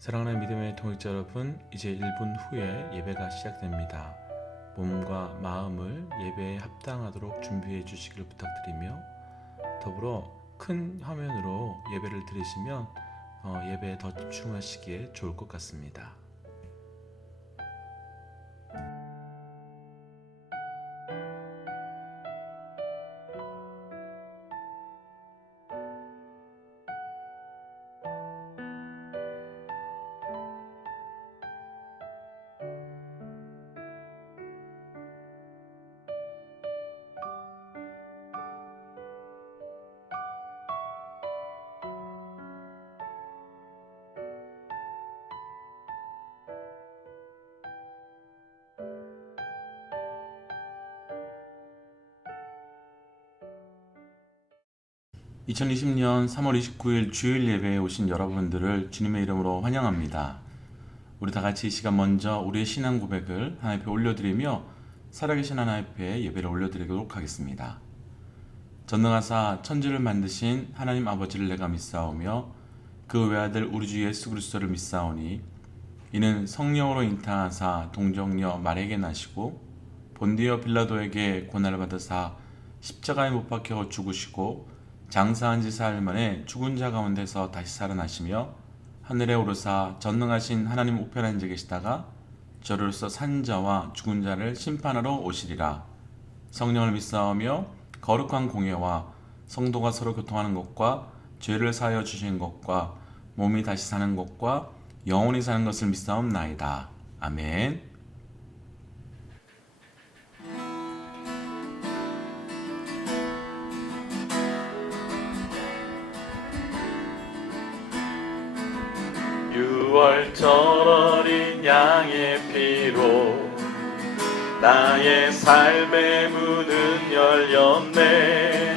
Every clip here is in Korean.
사랑하는 믿음의 동역자 여러분, 이제 1분 후에 예배가 시작됩니다. 몸과 마음을 예배에 합당하도록 준비해 주시길 부탁드리며, 더불어 큰 화면으로 예배를 들으시면 예배에 더 집중하시기에 좋을 것 같습니다. (2020년 3월 29일) 주일 예배에 오신 여러분들을 주님의 이름으로 환영합니다. 우리 다같이 이 시간 먼저 우리의 신앙 고백을 하나님 앞에 올려드리며 살아계신 하나님 앞에 예배를 올려드리도록 하겠습니다. 전능하사 천지를 만드신 하나님 아버지를 내가 믿사오며 그 외아들 우리 주 예수 그리스도를 믿사오니 이는 성령으로 잉타하사 동정녀 마리아에게 나시고 본디오 빌라도에게 고난을 받으사 십자가에 못 박혀 죽으시고 장사한 지 사흘 만에 죽은 자 가운데서 다시 살아나시며 하늘에 오르사 전능하신 하나님 우편에 앉아 계시다가 저로서 산 자와 죽은 자를 심판하러 오시리라. 성령을 믿사오며 거룩한 공예와 성도가 서로 교통하는 것과 죄를 사하여 주신 것과 몸이 다시 사는 것과 영원히 사는 것을 믿사옵나이다. 아멘. 유월절 어린 양의 피로 나의 삶의 문은 열렸네.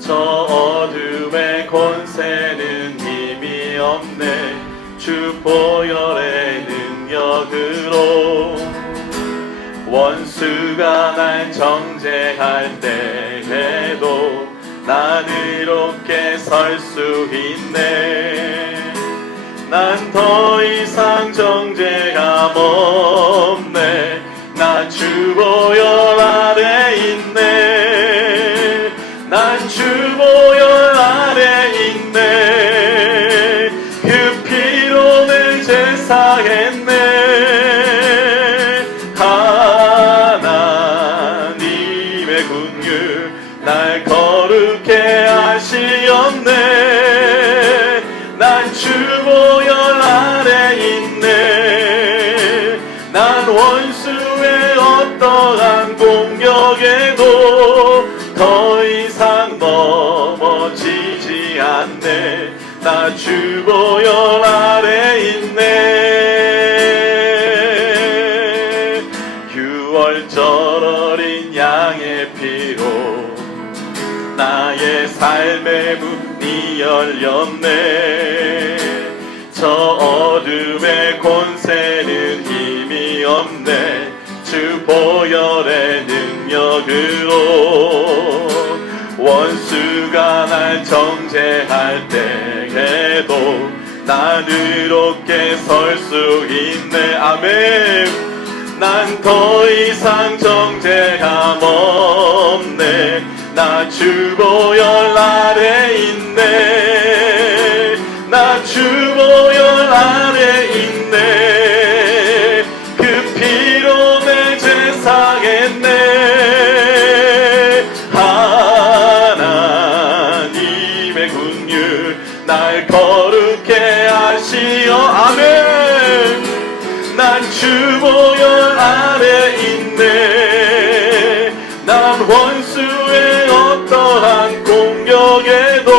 저 어둠의 권세는 힘이 없네. 주 보혈의 능력으로 원수가 날 정죄할 때에도 난 이롭게 설 수 있네. 난 더 이상 정죄감 없네. 나 주 보혈 아래 있네. 난 주 보혈 아래 있네. 그 피로 내 죄 사했네. 하나님의 긍휼 날 거룩해 하시었네. 난 주 보혈 아래 있네. 난 원수의 어떠한 공격에도 더 이상 넘어지지 않네. 나 주 보혈 아래 있네. 유월절 어린 양의 피로 나의 삶의 문이 열렸네. 저 어둠의 권세는 힘이 없네. 주 보혈의 능력으로 원수가 날 정죄할 때에도 난 의롭게 설 수 있네. 아멘. 난 더 이상 정죄감 없네. 나 주 보혈 아래 있네. 나 주 보혈 아래 있네. 그 피로 내 죄 사했네. 하나님의 긍휼 날 거룩해 하시어. 아멘. 난 주 보혈 아래 있네. 난 원수의 어떠한 공격에도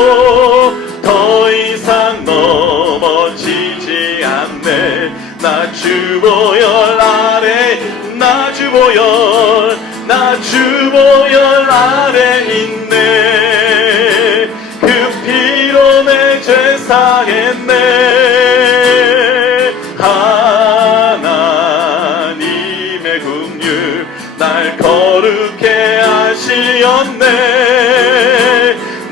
더 이상 넘어지지 않네. 나 주 보혈 아래, 나 주 보혈, 나 주 보혈 아래 있네. 그 피로 내 죄 사했네. 하나님의 긍휼 날 거룩해 하시었네.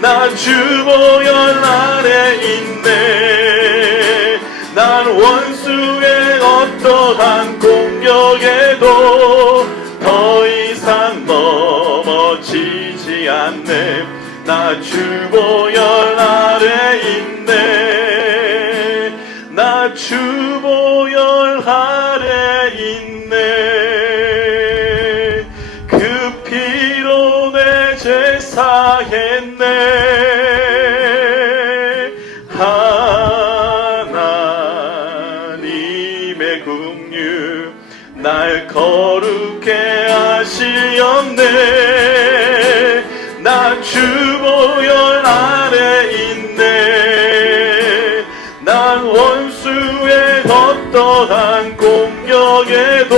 나 주 보혈 아래 있네. 난 원수의 어떠한 공격에도 더 이상 넘어지지 않네. 나 주보열 아래 있네. 나 주보열 아래 있네. 그 피로 내 죄 사했네. 하나님의 긍휼 날 거룩해 하시었네. 나 주보열 아래 있네. 난 원수의 어떠한 공격에도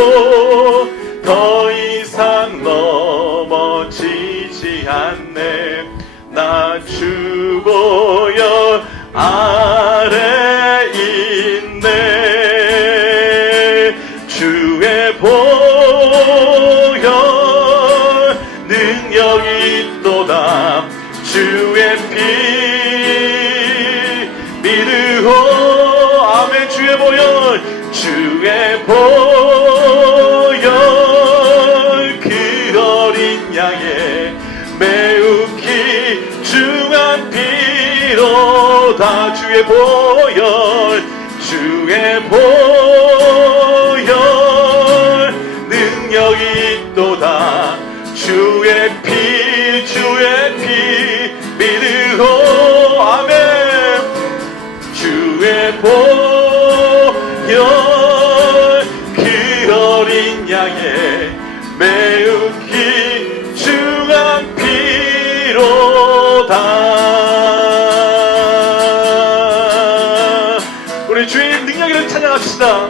더 이상 넘어지지 않네. 나 주보열 아래 있네. 주의 보혈 능력이 있도다. 주의 피 믿으오. 아멘. 주의 보혈 주의 보혈 그 어린 양의 매우 귀중한 피로다. 주의 보혈 주의 보혈 능력이 있도다. 주의 피 믿으오. 아멘. 주의 보혈 그 어린 양의 매우 귀중한 피로다. 우리 주의 능력을 찬양합시다.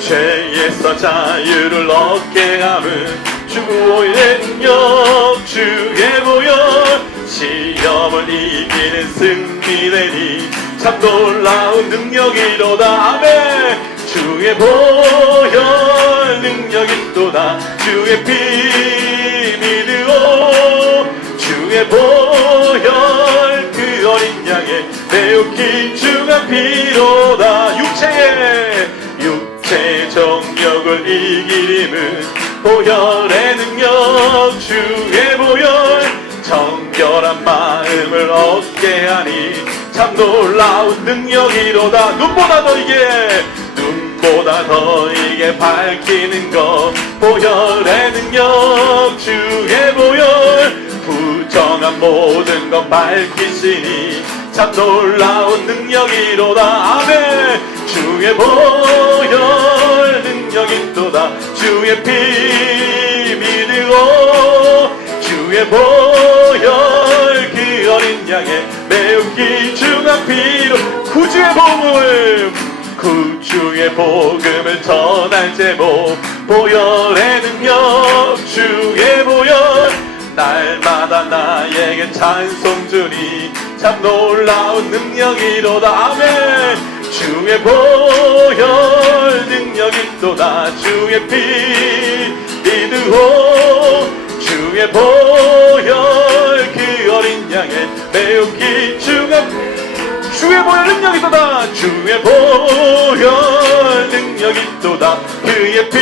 죄에서 자유를 얻게 함은 주의 능력 주의 보혈 시험을 이기는 승리되니 참 놀라운 능력이로다. 아멘. 주의 보혈 능력이 있도다. 주의 피 믿으오. 주의 보혈 그 어린 양의 매우 귀중한 피로다. 육체의 정력을 이기림은 보혈의 능력 주의 보혈 정결한 마음을 얻게 하니 참 놀라운 능력이로다. 눈보다 더 이게 밝히는 것 보혈의 능력 주의 보혈 부정한 모든 것 밝히시니 참 놀라운 능력이로다. 아멘. 주의 보혈 능력이 있도다. 주의 피 믿으오. 주의 보혈 그 어린 양의 매우 귀중한 피로 구주의 복음을 전할 제목 보혈의 능력 주의 보혈 날마다 나에게 찬송 주니 참 놀라운 능력이로다. 아멘. 주의 보혈 능력이 있도다. 주의 피 믿으오. 주의 보혈 그 어린 양의 매우 귀중한 주의 보혈 능력이 있도다. 주의 보혈 능력이 있도다. 그의 피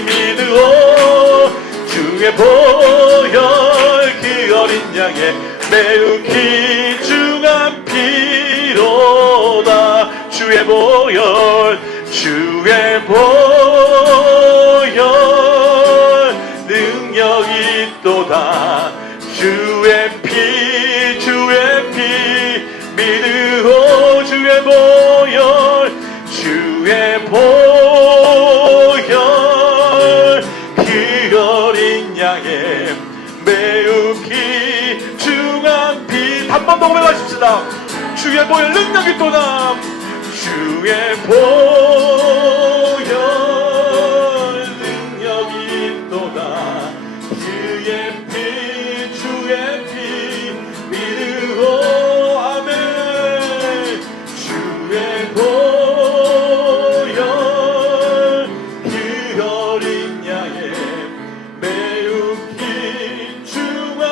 믿으오. 주의 보혈 그 어린 양의 매우 귀중한 피로다. 주의 보혈 능력이 있도다. 주의 피 믿으오. 주의 보혈 그 어린 양의 매우 귀중한 피. 한 번 더 고백하십시다. 주의 보혈 능력이 있도다. 주의 보혈 능력이 있도다. 주의 피 믿으오. 아멘. 주의 보혈 그 어린 양의 매우 귀중한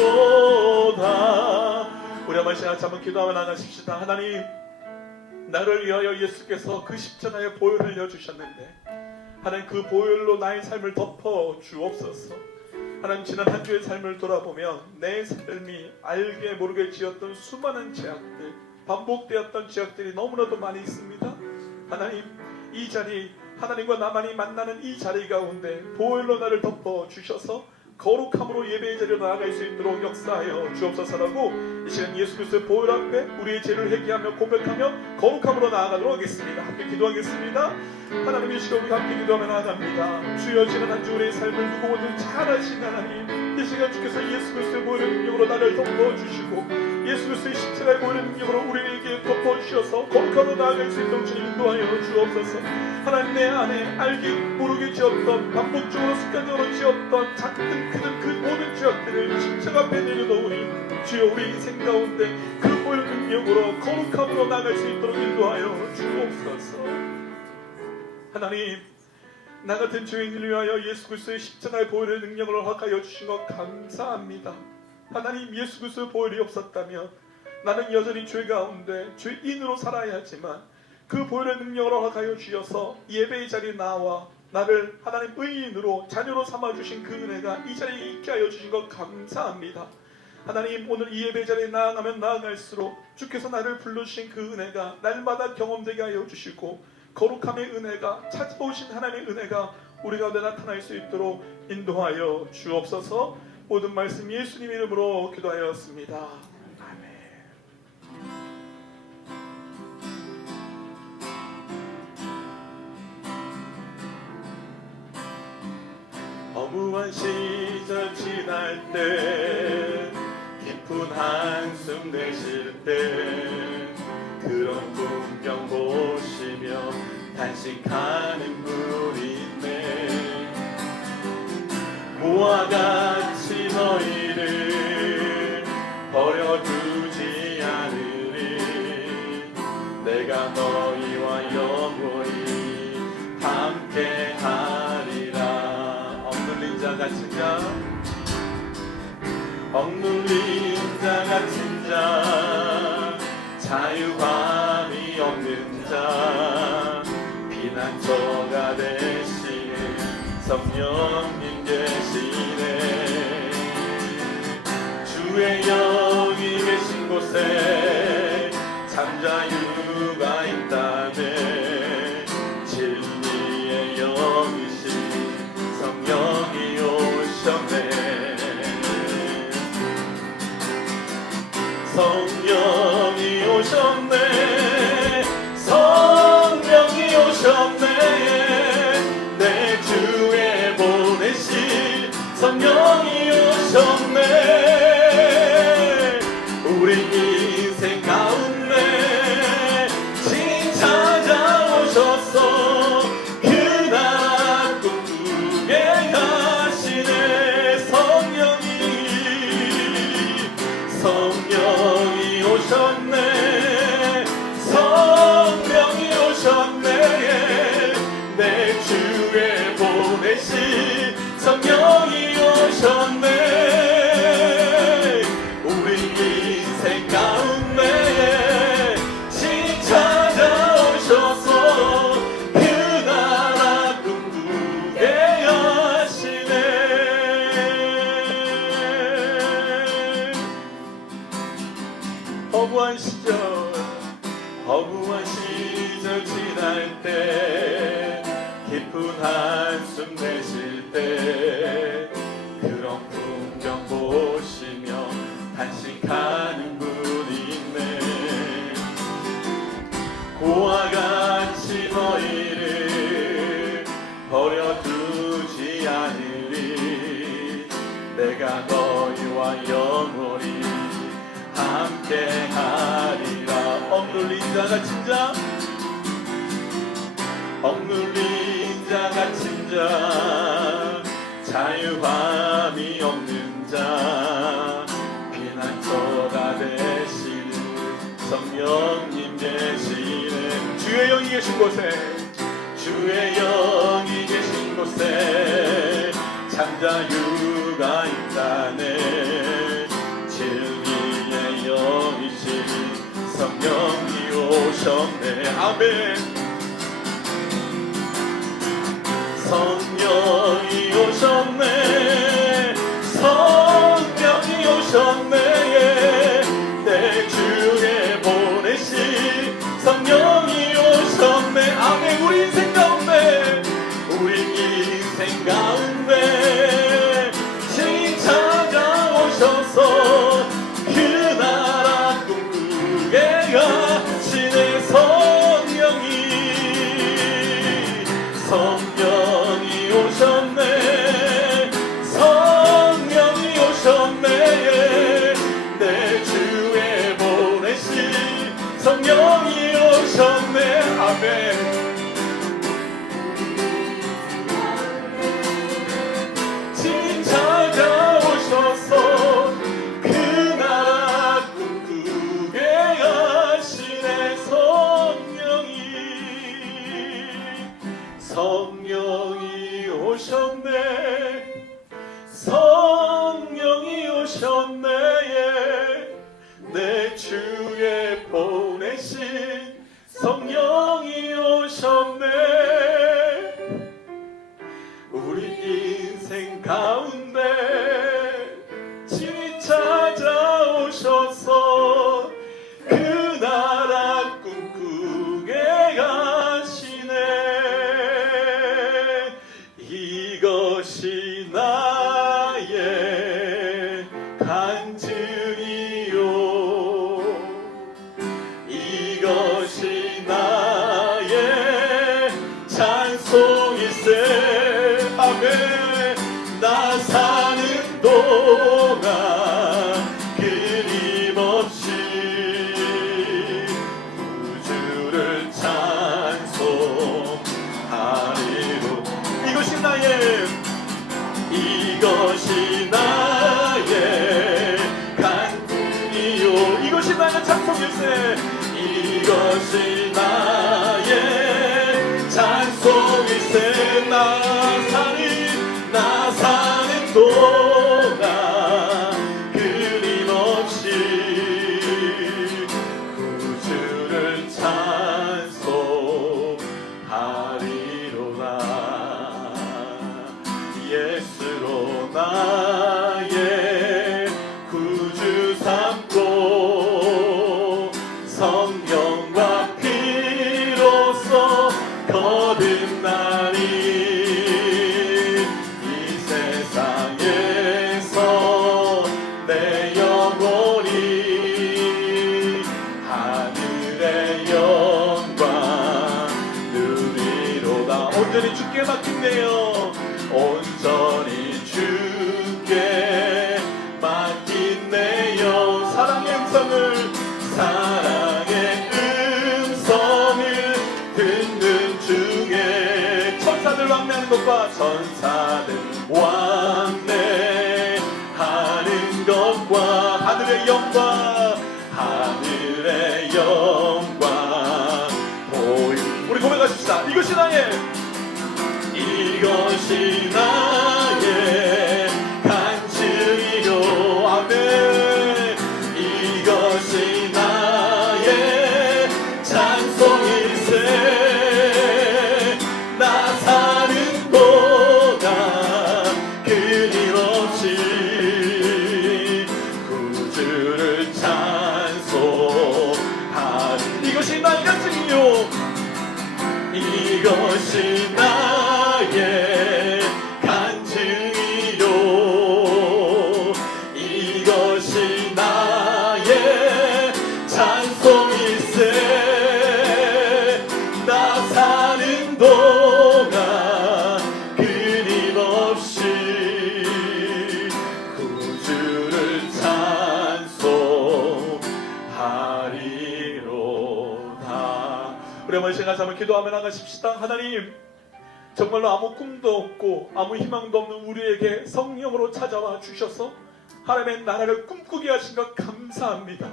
피로다. 우리 한번 시간 한번 기도하며 나가십시다. 하나님 나를 위하여 예수께서 그 십자가의 보혈을 흘려주셨는데 하나님 그 보혈로 나의 삶을 덮어 주옵소서. 하나님 지난 한 주의 삶을 돌아보면 내 삶이 알게 모르게 지었던 수많은 죄악들, 반복되었던 죄악들이 너무나도 많이 있습니다. 하나님 이 자리, 하나님과 나만이 만나는 이 자리 가운데 보혈로 나를 덮어 주셔서 거룩함으로 예배의 자리로 나아갈 수 있도록 역사하여 주옵소서라고 이 시간 예수 그리스도의 보혈 앞에 우리의 죄를 회개하며 고백하며 거룩함으로 나아가도록 하겠습니다. 함께 기도하겠습니다. 하나님 이 시간 우리 함께 기도하며 나아갑니다. 주여 지난 한 주 우리의 삶을 누구 모두 잘 아신 하나님, 이 시간 주께서 예수 그리스도의 보혈의 능력으로 나를 덮어주시고 예수 그리스도의 십자가의 보혈의 능력으로 우리에게 덮어주셔서 거룩함으로 나아갈 수 있도록 주님 인도하여 주옵소서. 하나님 내 안에 알게 모르게 지었던 반복적으로 습관적으로 지었던 작든 크든 그 모든 죄악들을 십자가 앞에 내려놓으니 주여 우리 인생 가운데 그 보혈 능력으로 거룩함으로 나아갈 수 있도록 인도하여 주옵소서. 하나님 나 같은 죄인을 위하여 예수 그리스도의 십자가의 보혈의 능력을 허락하여 주신 것 감사합니다. 하나님 예수 그리스도의 보혈이 없었다면 나는 여전히 죄 가운데 죄인으로 살아야 하지만 그 보혈의 능력을 허락하여 주셔서 예배의 자리에 나와 나를 하나님 의인으로 자녀로 삼아주신 그 은혜가 이 자리에 있게 하여 주신 것 감사합니다. 하나님 오늘 이 예배 자리에 나아가면 나아갈수록 주께서 나를 불러주신 그 은혜가 날마다 경험되게 하여 주시고 거룩함의 은혜가 찾아오신 하나님의 은혜가 우리 가운데 나타날 수 있도록 인도하여 주옵소서. 모든 말씀 예수님 이름으로 기도하였습니다. 아멘. 허무한 시절 지날 때 깊은 한숨 내쉴 때 그런 풍경 보시며 단식하는 분이 있네. 무와 같이 너희를 버려두지 않으리. 내가 너희와 영원히 함께하리라. 억눌린 자 같은 자, 억눌린 자 같은 자, 자유함이 없는 자, 피난처가 되시는 성령님 계시네. 주의 영이 계신 곳에 참 자유가 있다네. 진리의 영이신 성령이 오셨네. 성령이 오셨네. 성령이 오셨네. 내 주에 보내신 성령이 오셨네. 우리 인생 가운데 신 찾아오셨어. 그 나라 꿈꾸게 하시네. 성령이 오셨네. 성령이 오셨네. 내 주에 보내신 성령이 오셨네. 우리 인생 가운데 신 찾아오셔서 그 나라 꿈꾸게 하시네. 허무한 시절 지날 때 깊은 한숨 내쉴 때 그런 풍경 보시며 단식하는 분이 있네. 고와 같이 너희를 버려두지 않으리. 내가 너희와 영원히 함께하리라. 억눌린 자 같은 자, 억눌린 자 같은 자, 자유함이 없는 자, 피난처가 되시는 성령님 계시네. 주의 영이 계신 곳에, 주의 영이 계신 곳에 참 자유가 있다네. 진리의 영이신 성령이 오셨네. 아멘. 성령이 오셨네. 성령이 오셨네. 내 주에 보내신 성령이 오셨네. 아멘. 우리 인생 가운데, 우리 인생 가운데 신이 찾아오셔서 그 나라 꿈꾸게 하시네. 성령이 오셨네. 성령이 오셨네. 내 주에 보내신 성령이 오셨네. 아멘. 신 찾아오셔서 그 나라 꿈꾸게 하시네. 성령이 오셨네. 성령이 오셨네. 내 주에 보내신 성령이 오셨네. 우리 인생 가운데 진이 찾아오셔서 그 나라 꿈꾸게 하시네. 이것이 나의 간증이요. 이것이 나의 찬송일세. 아멘. 나 사는 동안 끊임없이 구주를 찬송하리로. 이것이 나의 간증이요. 이것이 나의 찬송일세. 이것이 나의 찬송일세. 나 사는 동안 끊임없이 구주를 찬송하리로라. 예수로 나의 구주 삼고 성령과 피로써 거듭나니 이 세상에서 내 영혼이 하늘의 영광 누리로다. 온전히 주께 맡긴네요. 온전히 주께 맡긴네요. 사랑의 음성을 듣는 중에 천사들 왕래하는 것과 천사들 왕래하는 것과 하늘의 영광 보임. 우리 고백하십시다. 이것이 나의 간증이요. 아멘. 이것이 나의 찬송일세. 나 사는 동안 끊임없이 구주를 찬송하리. 이것이 나의 간증이요. 이것이 나의 간증이요. 이것이 나의 찬송일세. 나 사는 동안 끊임없이 구주를 찬송하리로다. 우리 한번 시간 한번 기도하며 나가십시다. 하나님, 정말로 아무 꿈도 없고 아무 희망도 없는 우리에게 성령으로 찾아와 주셔서 하나님의 나라를 꿈꾸게 하신 것 감사합니다.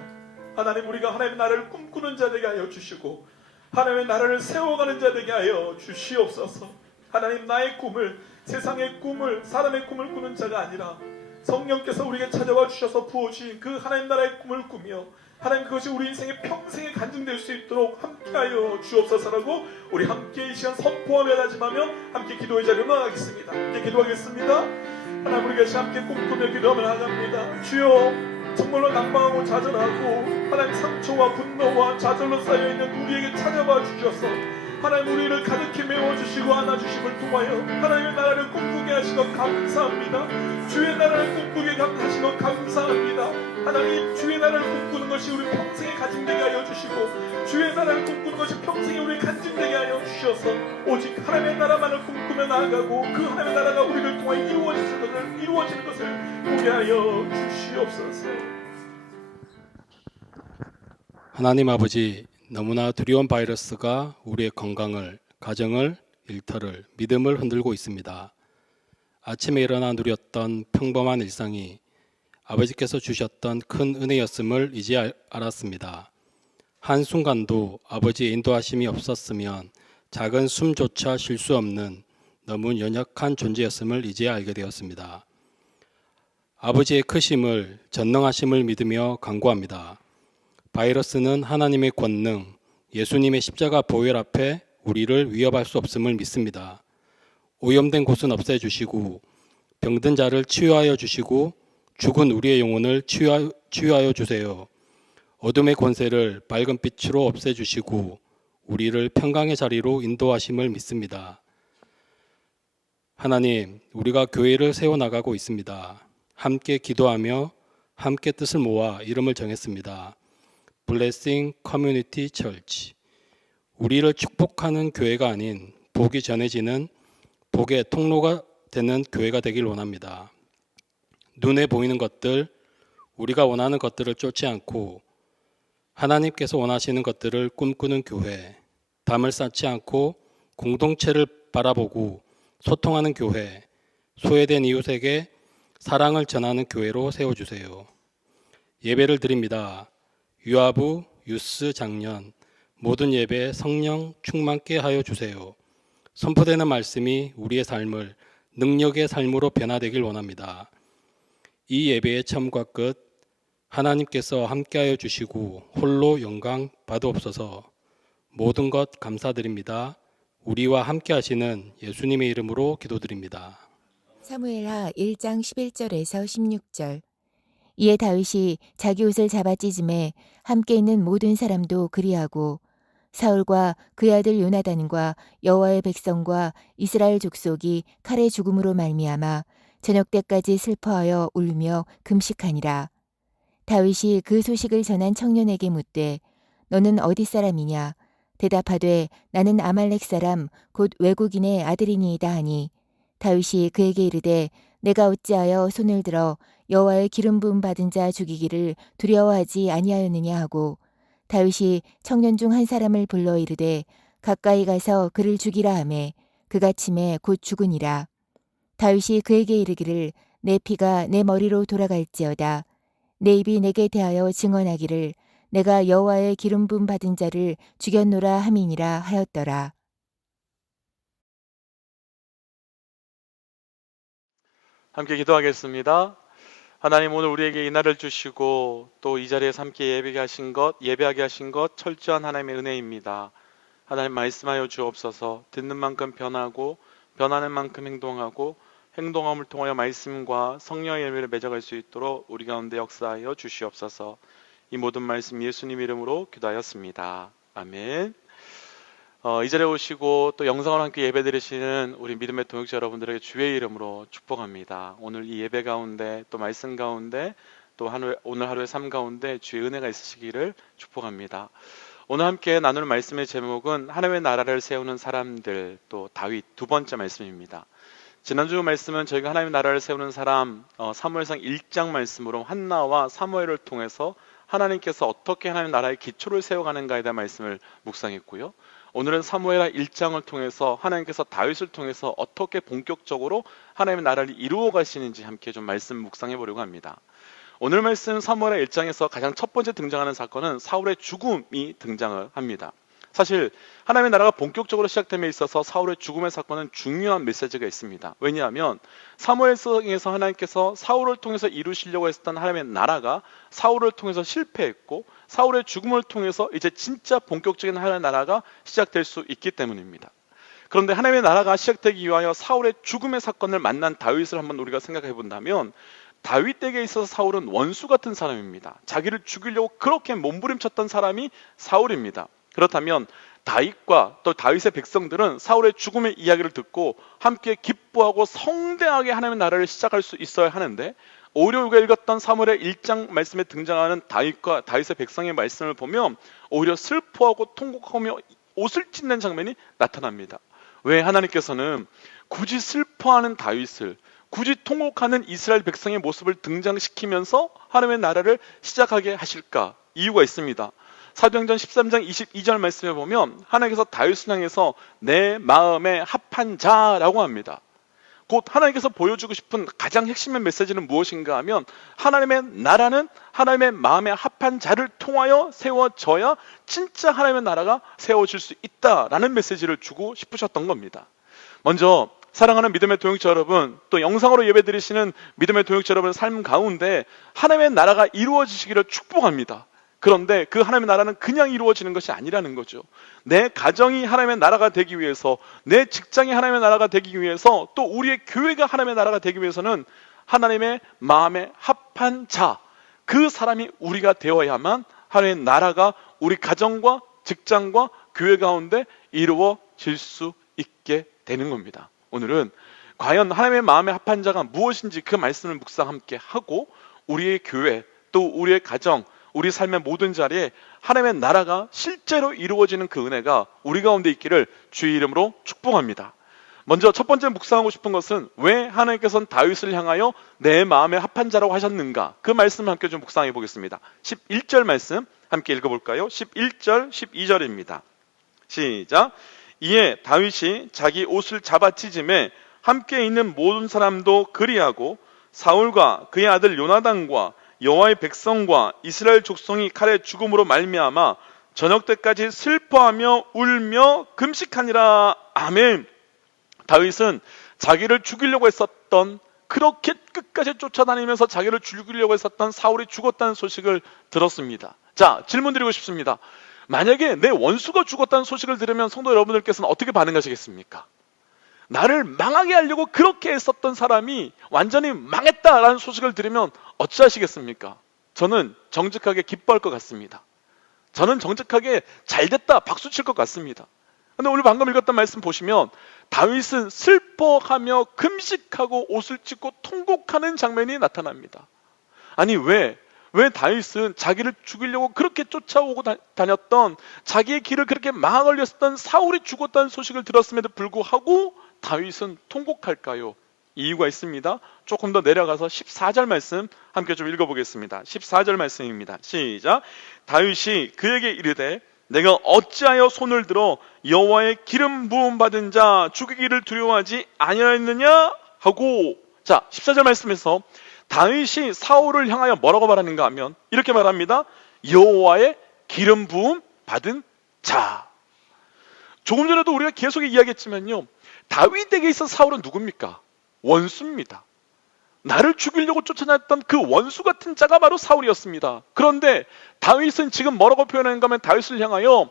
하나님, 우리가 하나님의 나라를 꿈꾸는 자 되게 하여 주시고 하나님의 나라를 세워가는 자 되게 하여 주시옵소서. 하나님, 나의 꿈을, 세상의 꿈을, 사람의 꿈을 꾸는 자가 아니라 성령께서 우리에게 찾아와 주셔서 부어주신 그 하나님 나라의 꿈을 꾸며 하나님, 그것이 우리 인생의 평생의 간증될 수 있도록 함께하여 주옵소서라고 우리 함께 이 시간 선포하며 다짐하며 함께 기도의 자리로 나가겠습니다. 함께 기도하겠습니다. 하나님 우리가 같이 함께 꿈꾸며 기도하며 나갑니다. 주여 정말로 낭망하고 좌절하고 하나님 상처와 분노와 좌절로 쌓여있는 우리에게 찾아와 주셔서 하나님 우리를 가득히 메워주시고 안아주심을 통하여 하나님의 나라를 꿈꾸게 하신 것 감사합니다. 주의 나라를 꿈꾸게 하신 것 감사합니다. 하나님 주의 나라를 꿈꾸는 것이 우리 평생에 간증되게 하여 주시고 주의 나라를 꿈꾸는 것이 평생에 우리 간증되게 하여 주셔서 오직 하나님의 나라만을 꿈꾸며 나아가고 그 하나님의 나라가 우리를 통해 이루어지는 것을 보게 하여 주시옵소서. 하나님 아버지, 너무나 두려운 바이러스가 우리의 건강을, 가정을, 일터를, 믿음을 흔들고 있습니다. 아침에 일어나 누렸던 평범한 일상이 아버지께서 주셨던 큰 은혜였음을 이제 알았습니다. 한순간도 아버지의 인도하심이 없었으면 작은 숨조차 쉴 수 없는 너무 연약한 존재였음을 이제 알게 되었습니다. 아버지의 크심을, 전능하심을 믿으며 간구합니다. 바이러스는 하나님의 권능, 예수님의 십자가 보혈 앞에 우리를 위협할 수 없음을 믿습니다. 오염된 곳은 없애주시고 병든 자를 치유하여 주시고 죽은 우리의 영혼을 치유하여 주세요. 어둠의 권세를 밝은 빛으로 없애주시고 우리를 평강의 자리로 인도하심을 믿습니다. 하나님, 우리가 교회를 세워나가고 있습니다. 함께 기도하며 함께 뜻을 모아 이름을 정했습니다. 블레싱 커뮤니티 철치. 우리를 축복하는 교회가 아닌 복이 전해지는 복의 통로가 되는 교회가 되길 원합니다. 눈에 보이는 것들, 우리가 원하는 것들을 쫓지 않고 하나님께서 원하시는 것들을 꿈꾸는 교회, 담을 쌓지 않고 공동체를 바라보고 소통하는 교회, 소외된 이웃에게 사랑을 전하는 교회로 세워주세요. 예배를 드립니다. 유아부, 유스, 장년, 모든 예배에 성령 충만케 하여 주세요. 선포되는 말씀이 우리의 삶을 능력의 삶으로 변화되길 원합니다. 이 예배의 처음과 끝 하나님께서 함께하여 주시고 홀로 영광 받으옵소서. 모든 것 감사드립니다. 우리와 함께하시는 예수님의 이름으로 기도드립니다. 사무엘하 1장 11절에서 16절. 이에 다윗이 자기 옷을 잡아 찢음에 함께 있는 모든 사람도 그리하고 사울과 그의 아들 요나단과 여호와의 백성과 이스라엘 족속이 칼의 죽음으로 말미암아 저녁 때까지 슬퍼하여 울며 금식하니라. 다윗이 그 소식을 전한 청년에게 묻되 너는 어디 사람이냐? 대답하되 나는 아말렉 사람 곧 외국인의 아들이니이다 하니 다윗이 그에게 이르되 내가 어찌하여 손을 들어 여호와의 기름 부음 받은 자 죽이기를 두려워하지 아니하였느냐 하고 다윗이 청년 중 한 사람을 불러 이르되 가까이 가서 그를 죽이라 하매 그가 침에 곧 죽으니라. 다윗이 그에게 이르기를 내 피가 내 머리로 돌아갈지어다. 내 입이 내게 대하여 증언하기를 내가 여호와의 기름 부음 받은 자를 죽였노라 함이니라 하였더라. 함께 기도하겠습니다. 하나님, 오늘 우리에게 이 날을 주시고 또 이 자리에서 함께 예배하게 하신 것 철저한 하나님의 은혜입니다. 하나님, 말씀하여 주옵소서. 듣는 만큼 변하고 변하는 만큼 행동함을 통하여 말씀과 성령의 열매를 맺어갈 수 있도록 우리 가운데 역사하여 주시옵소서. 이 모든 말씀 예수님 이름으로 기도하였습니다. 아멘. 이 자리에 오시고 또 영상으로 함께 예배 드리시는 우리 믿음의 동역자 여러분들에게 주의 이름으로 축복합니다. 오늘 이 예배 가운데 또 말씀 가운데 또 오늘 하루의 삶 가운데 주의 은혜가 있으시기를 축복합니다. 오늘 함께 나눌 말씀의 제목은 하나님의 나라를 세우는 사람들, 또 다윗 두 번째 말씀입니다. 지난주 말씀은 저희가 하나님의 나라를 세우는 사람 사무엘상 1장 말씀으로 한나와 사무엘을 통해서 하나님께서 어떻게 하나님의 나라의 기초를 세워가는가에 대한 말씀을 묵상했고요. 오늘은 사무엘하 1장을 통해서 하나님께서 다윗을 통해서 어떻게 본격적으로 하나님의 나라를 이루어 가시는지 함께 좀 말씀 묵상해 보려고 합니다. 오늘 말씀 사무엘하 1장에서 가장 첫 번째 등장하는 사건은 사울의 죽음이 등장을 합니다. 사실 하나님의 나라가 본격적으로 시작됨에 있어서 사울의 죽음의 사건은 중요한 메시지가 있습니다. 왜냐하면 사무엘서에서 하나님께서 사울을 통해서 이루시려고 했던 하나님의 나라가 사울을 통해서 실패했고 사울의 죽음을 통해서 이제 진짜 본격적인 하나님의 나라가 시작될 수 있기 때문입니다. 그런데 하나님의 나라가 시작되기 위하여 사울의 죽음의 사건을 만난 다윗을 한번 우리가 생각해 본다면 다윗에게 있어서 사울은 원수 같은 사람입니다. 자기를 죽이려고 그렇게 몸부림쳤던 사람이 사울입니다. 그렇다면 다윗과 또 다윗의 백성들은 사울의 죽음의 이야기를 듣고 함께 기뻐하고 성대하게 하나님의 나라를 시작할 수 있어야 하는데 오히려 우리가 읽었던 사무엘의 1장 말씀에 등장하는 다윗과 다윗의 백성의 말씀을 보면 오히려 슬퍼하고 통곡하며 옷을 찢는 장면이 나타납니다. 왜 하나님께서는 굳이 슬퍼하는 다윗을 굳이 통곡하는 이스라엘 백성의 모습을 등장시키면서 하나님의 나라를 시작하게 하실까? 이유가 있습니다. 사도행전 13장 22절 말씀에 보면 하나님께서 다윗을 향해서 내 마음에 합한 자라고 합니다. 곧 하나님께서 보여주고 싶은 가장 핵심의 메시지는 무엇인가 하면 하나님의 나라는 하나님의 마음에 합한 자를 통하여 세워져야 진짜 하나님의 나라가 세워질 수 있다라는 메시지를 주고 싶으셨던 겁니다. 먼저 사랑하는 믿음의 동역자 여러분, 또 영상으로 예배드리시는 믿음의 동역자 여러분 삶 가운데 하나님의 나라가 이루어지시기를 축복합니다. 그런데 그 하나님의 나라는 그냥 이루어지는 것이 아니라는 거죠. 내 가정이 하나님의 나라가 되기 위해서, 내 직장이 하나님의 나라가 되기 위해서, 또 우리의 교회가 하나님의 나라가 되기 위해서는 하나님의 마음에 합한 자, 그 사람이 우리가 되어야만 하나님의 나라가 우리 가정과 직장과 교회 가운데 이루어질 수 있게 되는 겁니다. 오늘은 과연 하나님의 마음에 합한 자가 무엇인지 그 말씀을 묵상 함께 하고 우리의 교회, 또 우리의 가정, 우리 삶의 모든 자리에 하나님의 나라가 실제로 이루어지는 그 은혜가 우리 가운데 있기를 주의 이름으로 축복합니다. 먼저 첫 번째 묵상하고 싶은 것은 왜 하나님께서는 다윗을 향하여 내 마음에 합한 자라고 하셨는가? 그 말씀을 함께 좀 묵상해 보겠습니다. 11절 말씀 함께 읽어볼까요? 11절, 12절입니다. 시작. 이에 다윗이 자기 옷을 잡아 찢음에 함께 있는 모든 사람도 그리하고 사울과 그의 아들 요나단과 여호와의 백성과 이스라엘 족속이 칼의 죽음으로 말미암아 저녁 때까지 슬퍼하며 울며 금식하니라. 아멘. 다윗은 자기를 죽이려고 했었던, 그렇게 끝까지 쫓아다니면서 자기를 죽이려고 했었던 사울이 죽었다는 소식을 들었습니다. 자, 질문 드리고 싶습니다. 만약에 내 원수가 죽었다는 소식을 들으면 성도 여러분들께서는 어떻게 반응하시겠습니까? 나를 망하게 하려고 그렇게 했었던 사람이 완전히 망했다라는 소식을 들으면 어찌하시겠습니까? 저는 정직하게 기뻐할 것 같습니다. 저는 정직하게 잘됐다 박수 칠 것 같습니다. 근데 오늘 방금 읽었던 말씀 보시면 다윗은 슬퍼하며 금식하고 옷을 찢고 통곡하는 장면이 나타납니다. 아니 왜 다윗은 자기를 죽이려고 그렇게 쫓아오고 다녔던, 자기의 길을 그렇게 망하게 했었던 사울이 죽었다는 소식을 들었음에도 불구하고 다윗은 통곡할까요? 이유가 있습니다. 조금 더 내려가서 14절 말씀 함께 좀 읽어보겠습니다. 14절 말씀입니다. 시작. 다윗이 그에게 이르되 내가 어찌하여 손을 들어 여호와의 기름 부음 받은 자 죽이기를 두려워하지 아니하였느냐 하고, 자 14절 말씀에서 다윗이 사울을 향하여 뭐라고 말하는가 하면 이렇게 말합니다. 여호와의 기름 부음 받은 자. 조금 전에도 우리가 계속 이야기했지만요, 다윗에게 있어서 사울은 누굽니까? 원수입니다. 나를 죽이려고 쫓아냈던 그 원수 같은 자가 바로 사울이었습니다. 그런데 다윗은 지금 뭐라고 표현하는가 하면 다윗을 향하여,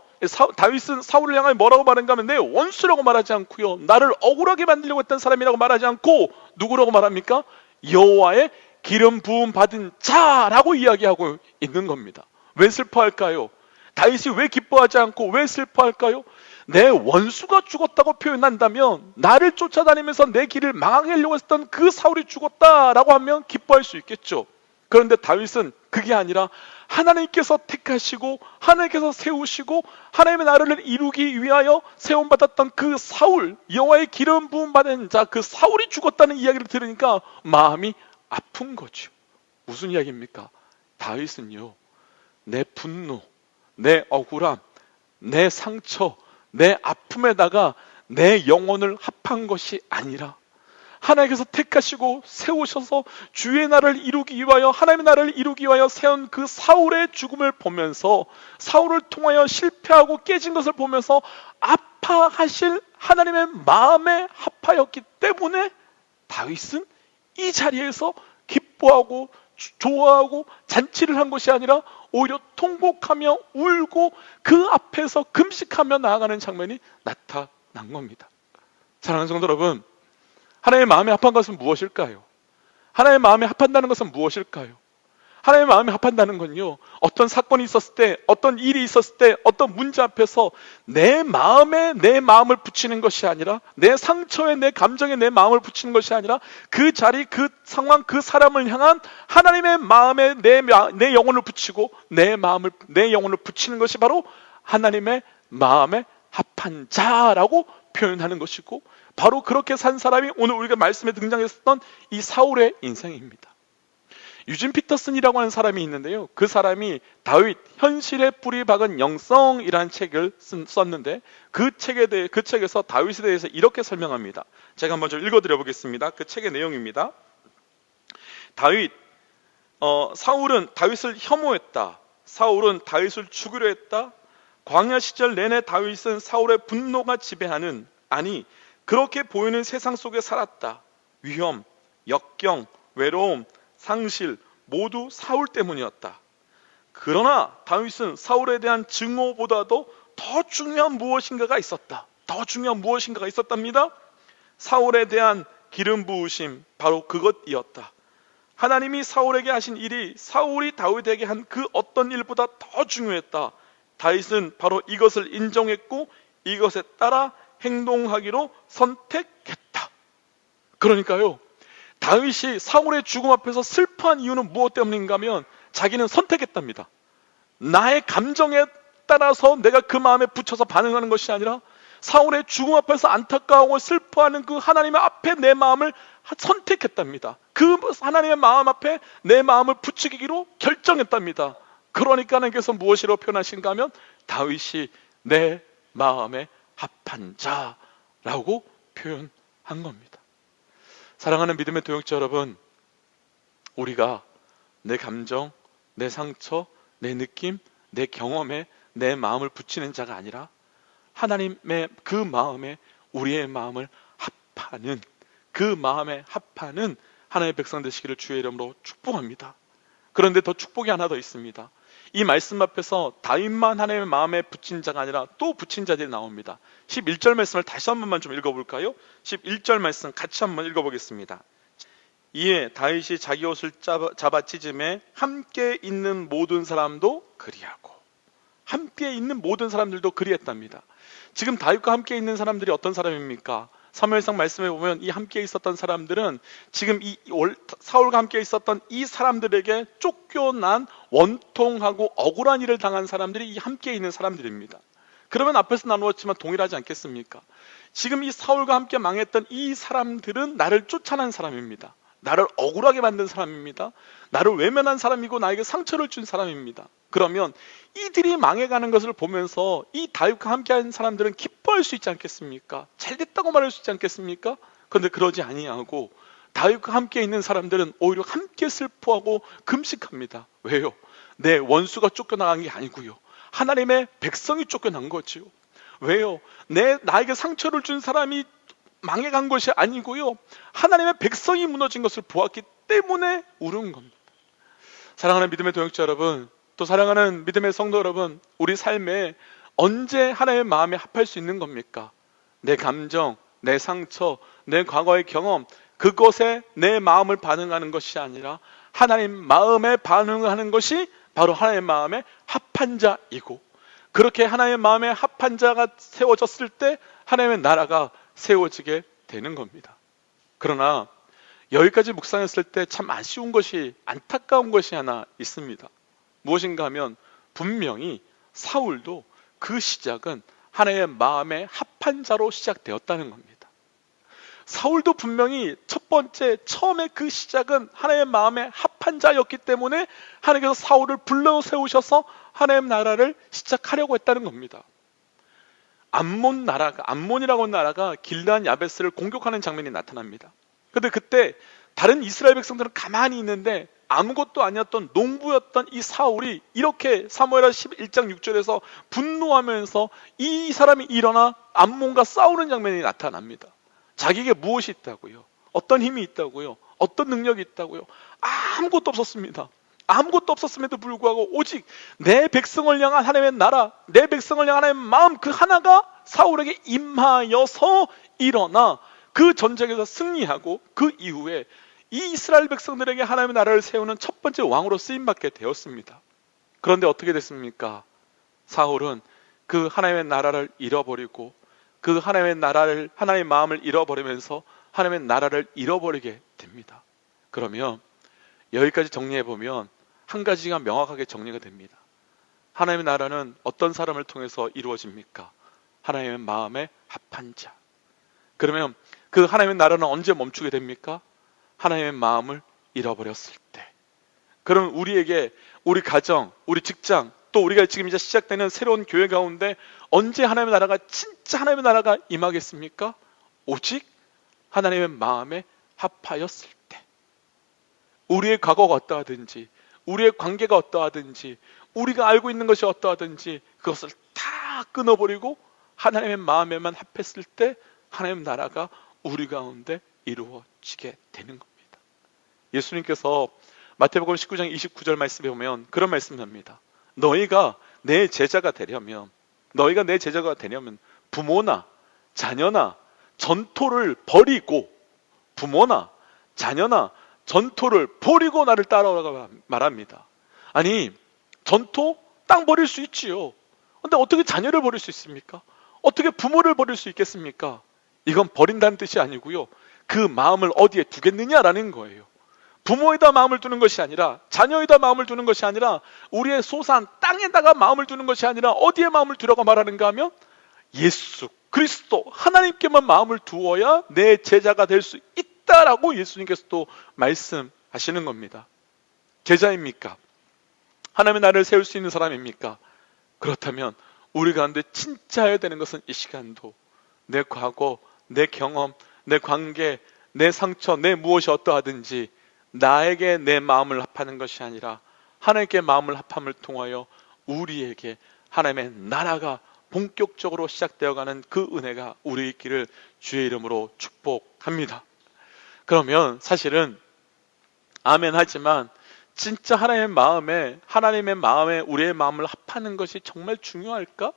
다윗은 사울을 향하여 뭐라고 말하는가 하면 내 원수라고 말하지 않고요, 나를 억울하게 만들려고 했던 사람이라고 말하지 않고 누구라고 말합니까? 여호와의 기름 부음 받은 자라고 이야기하고 있는 겁니다. 왜 슬퍼할까요? 다윗이 왜 기뻐하지 않고 왜 슬퍼할까요? 내 원수가 죽었다고 표현한다면, 나를 쫓아다니면서 내 길을 망하게 하려고 했던 그 사울이 죽었다라고 하면 기뻐할 수 있겠죠. 그런데 다윗은 그게 아니라 하나님께서 택하시고 하나님께서 세우시고 하나님의 나라를 이루기 위하여 세움받았던 그 사울, 여호와의 기름 부음 받은 자, 그 사울이 죽었다는 이야기를 들으니까 마음이 아픈 거죠. 무슨 이야기입니까? 다윗은요, 내 분노, 내 억울함, 내 상처, 내 아픔에다가 내 영혼을 합한 것이 아니라 하나님께서 택하시고 세우셔서 주의 나라를 이루기 위하여, 하나님의 나라를 이루기 위하여 세운 그 사울의 죽음을 보면서, 사울을 통하여 실패하고 깨진 것을 보면서 아파하실 하나님의 마음에 합하였기 때문에 다윗은 이 자리에서 기뻐하고 좋아하고 잔치를 한 것이 아니라 오히려 통곡하며 울고 그 앞에서 금식하며 나아가는 장면이 나타난 겁니다. 사랑하는 성도 여러분, 하나님의 마음에 합한 것은 무엇일까요? 하나님의 마음에 합한다는 것은 무엇일까요? 하나님의 마음에 합한다는 건요, 어떤 사건이 있었을 때, 어떤 일이 있었을 때, 어떤 문제 앞에서 내 마음에 내 마음을 붙이는 것이 아니라, 내 상처에 내 감정에 내 마음을 붙이는 것이 아니라, 그 자리, 그 상황, 그 사람을 향한 하나님의 마음에 내 영혼을 붙이고 내 영혼을 붙이는 것이 바로 하나님의 마음에 합한 자라고 표현하는 것이고, 바로 그렇게 산 사람이 오늘 우리가 말씀에 등장했었던 이 사울의 인생입니다. 유진 피터슨이라고 하는 사람이 있는데요, 그 사람이 다윗 현실의 뿌리 박은 영성이라는 책을 썼는데, 그 책에서 다윗에 대해서 이렇게 설명합니다. 제가 한번 좀 읽어드려 보겠습니다. 그 책의 내용입니다. 사울은 다윗을 혐오했다. 사울은 다윗을 죽이려 했다. 광야 시절 내내 다윗은 사울의 분노가 지배하는, 아니 그렇게 보이는 세상 속에 살았다. 위험, 역경, 외로움, 상실 모두 사울 때문이었다. 그러나 다윗은 사울에 대한 증오보다도 더 중요한 무엇인가가 있었다. 더 중요한 무엇인가가 있었답니다. 사울에 대한 기름 부으심, 바로 그것이었다. 하나님이 사울에게 하신 일이 사울이 다윗에게 한 그 어떤 일보다 더 중요했다. 다윗은 바로 이것을 인정했고 이것에 따라 행동하기로 선택했다. 그러니까요, 다윗이 사울의 죽음 앞에서 슬퍼한 이유는 무엇 때문인가 하면 자기는 선택했답니다. 나의 감정에 따라서 내가 그 마음에 붙여서 반응하는 것이 아니라 사울의 죽음 앞에서 안타까워하고 슬퍼하는 그 하나님의 앞에 내 마음을 선택했답니다. 그 하나님의 마음 앞에 내 마음을 붙이기로 결정했답니다. 그러니까 하나님께서 무엇이라고 표현하신가 하면 다윗이 내 마음에 합한 자라고 표현한 겁니다. 사랑하는 믿음의 동역자 여러분, 우리가 내 감정, 내 상처, 내 느낌, 내 경험에 내 마음을 붙이는 자가 아니라 하나님의 그 마음에 우리의 마음을 합하는, 그 마음에 합하는 하나님의 백성 되시기를 주의 이름으로 축복합니다. 그런데 더 축복이 하나 더 있습니다. 이 말씀 앞에서 다윗만 하나님의 마음에 붙인 자가 아니라 또 붙인 자들이 나옵니다. 11절 말씀을 다시 한 번만 좀 읽어볼까요? 11절 말씀 같이 한번 읽어보겠습니다. 이에 다윗이 자기 옷을 잡아 찢음에 함께 있는 모든 사람도 그리하고, 함께 있는 모든 사람들도 그리했답니다. 지금 다윗과 함께 있는 사람들이 어떤 사람입니까? 사무엘상 말씀에 보면 이 함께 있었던 사람들은 지금 사울과 함께 있었던 이 사람들에게 쫓겨난 원통하고 억울한 일을 당한 사람들이 이 함께 있는 사람들입니다. 그러면 앞에서 나누었지만 동일하지 않겠습니까? 지금 이 사울과 함께 망했던 이 사람들은 나를 쫓아난 사람입니다. 나를 억울하게 만든 사람입니다. 나를 외면한 사람이고 나에게 상처를 준 사람입니다. 그러면 이들이 망해가는 것을 보면서 이 다윗과 함께한 사람들은 기뻐할 수 있지 않겠습니까? 잘 됐다고 말할 수 있지 않겠습니까? 그런데 그러지 아니하고 다윗과 함께 있는 사람들은 오히려 함께 슬퍼하고 금식합니다. 왜요? 내 원수가 쫓겨나간 게 아니고요, 하나님의 백성이 쫓겨난 거지요. 왜요? 나에게 상처를 준 사람이 망해간 것이 아니고요, 하나님의 백성이 무너진 것을 보았기 때문에 울은 겁니다. 사랑하는 믿음의 동역자 여러분, 또 사랑하는 믿음의 성도 여러분, 우리 삶에 언제 하나님의 마음에 합할 수 있는 겁니까? 내 감정, 내 상처, 내 과거의 경험, 그것에 내 마음을 반응하는 것이 아니라 하나님 마음에 반응하는 것이 바로 하나님의 마음에 합한 자이고, 그렇게 하나님의 마음에 합한 자가 세워졌을 때 하나님의 나라가 세워지게 되는 겁니다. 그러나 여기까지 묵상했을 때 참 아쉬운 것이, 안타까운 것이 하나 있습니다. 무엇인가 하면 분명히 사울도 그 시작은 하나님의 마음에 합한 자로 시작되었다는 겁니다. 사울도 분명히 첫 번째 처음에 그 시작은 하나님의 마음에 합한 자였기 때문에 하나님께서 사울을 불러 세우셔서 하나님의 나라를 시작하려고 했다는 겁니다. 암몬이라고 하는 나라가 길르한 야베스를 공격하는 장면이 나타납니다. 근데 그때 다른 이스라엘 백성들은 가만히 있는데 아무것도 아니었던 농부였던 이 사울이 이렇게 사무엘하 11장 6절에서 분노하면서 이 사람이 일어나 암몬과 싸우는 장면이 나타납니다. 자기에게 무엇이 있다고요? 어떤 힘이 있다고요? 어떤 능력이 있다고요? 아무것도 없었습니다. 아무것도 없었음에도 불구하고 오직 내 백성을 향한 하나님의 나라, 내 백성을 향한 하나님의 마음 그 하나가 사울에게 임하여서 일어나 그 전쟁에서 승리하고 그 이후에 이 이스라엘 백성들에게 하나님의 나라를 세우는 첫 번째 왕으로 쓰임받게 되었습니다. 그런데 어떻게 됐습니까? 사울은 그 하나님의 나라를 잃어버리고 그 하나님의 나라를, 하나님의 마음을 잃어버리면서 하나님의 나라를 잃어버리게 됩니다. 그러면 여기까지 정리해보면 한 가지가 명확하게 정리가 됩니다. 하나님의 나라는 어떤 사람을 통해서 이루어집니까? 하나님의 마음에 합한 자. 그러면 그 하나님의 나라는 언제 멈추게 됩니까? 하나님의 마음을 잃어버렸을 때. 그럼 우리에게 우리 가정, 우리 직장, 또 우리가 지금 이제 시작되는 새로운 교회 가운데 언제 하나님의 나라가 진짜 하나님의 나라가 임하겠습니까? 오직 하나님의 마음에 합하였을 때. 우리의 과거가 어떠하든지, 우리의 관계가 어떠하든지, 우리가 알고 있는 것이 어떠하든지 그것을 다 끊어버리고 하나님의 마음에만 합했을 때 하나님의 나라가 우리 가운데 이루어지게 되는 겁니다. 예수님께서 마태복음 19장 29절 말씀에 보면 그런 말씀을 합니다. 너희가 내 제자가 되려면 부모나 자녀나 전토를 버리고, 부모나 자녀나 전토를 버리고 나를 따라오라고 말합니다. 아니, 전토? 땅 버릴 수 있지요. 근데 어떻게 자녀를 버릴 수 있습니까? 어떻게 부모를 버릴 수 있겠습니까? 이건 버린다는 뜻이 아니고요, 그 마음을 어디에 두겠느냐라는 거예요. 부모에다 마음을 두는 것이 아니라, 자녀에다 마음을 두는 것이 아니라, 우리의 소산 땅에다가 마음을 두는 것이 아니라 어디에 마음을 두라고 말하는가 하면 예수 그리스도 하나님께만 마음을 두어야 내 제자가 될 수 있다라고 예수님께서 또 말씀하시는 겁니다. 제자입니까? 하나님의 나라를 세울 수 있는 사람입니까? 그렇다면 우리 가운데 진짜 해야 되는 것은 이 시간도 내 과거, 내 경험, 내 관계, 내 상처, 내 무엇이 어떠하든지 나에게 내 마음을 합하는 것이 아니라 하나님께 마음을 합함을 통하여 우리에게 하나님의 나라가 본격적으로 시작되어가는 그 은혜가 우리 있기를 주의 이름으로 축복합니다. 그러면 사실은 아멘 하지만 진짜 하나님의 마음에 우리의 마음을 합하는 것이 정말 중요할까?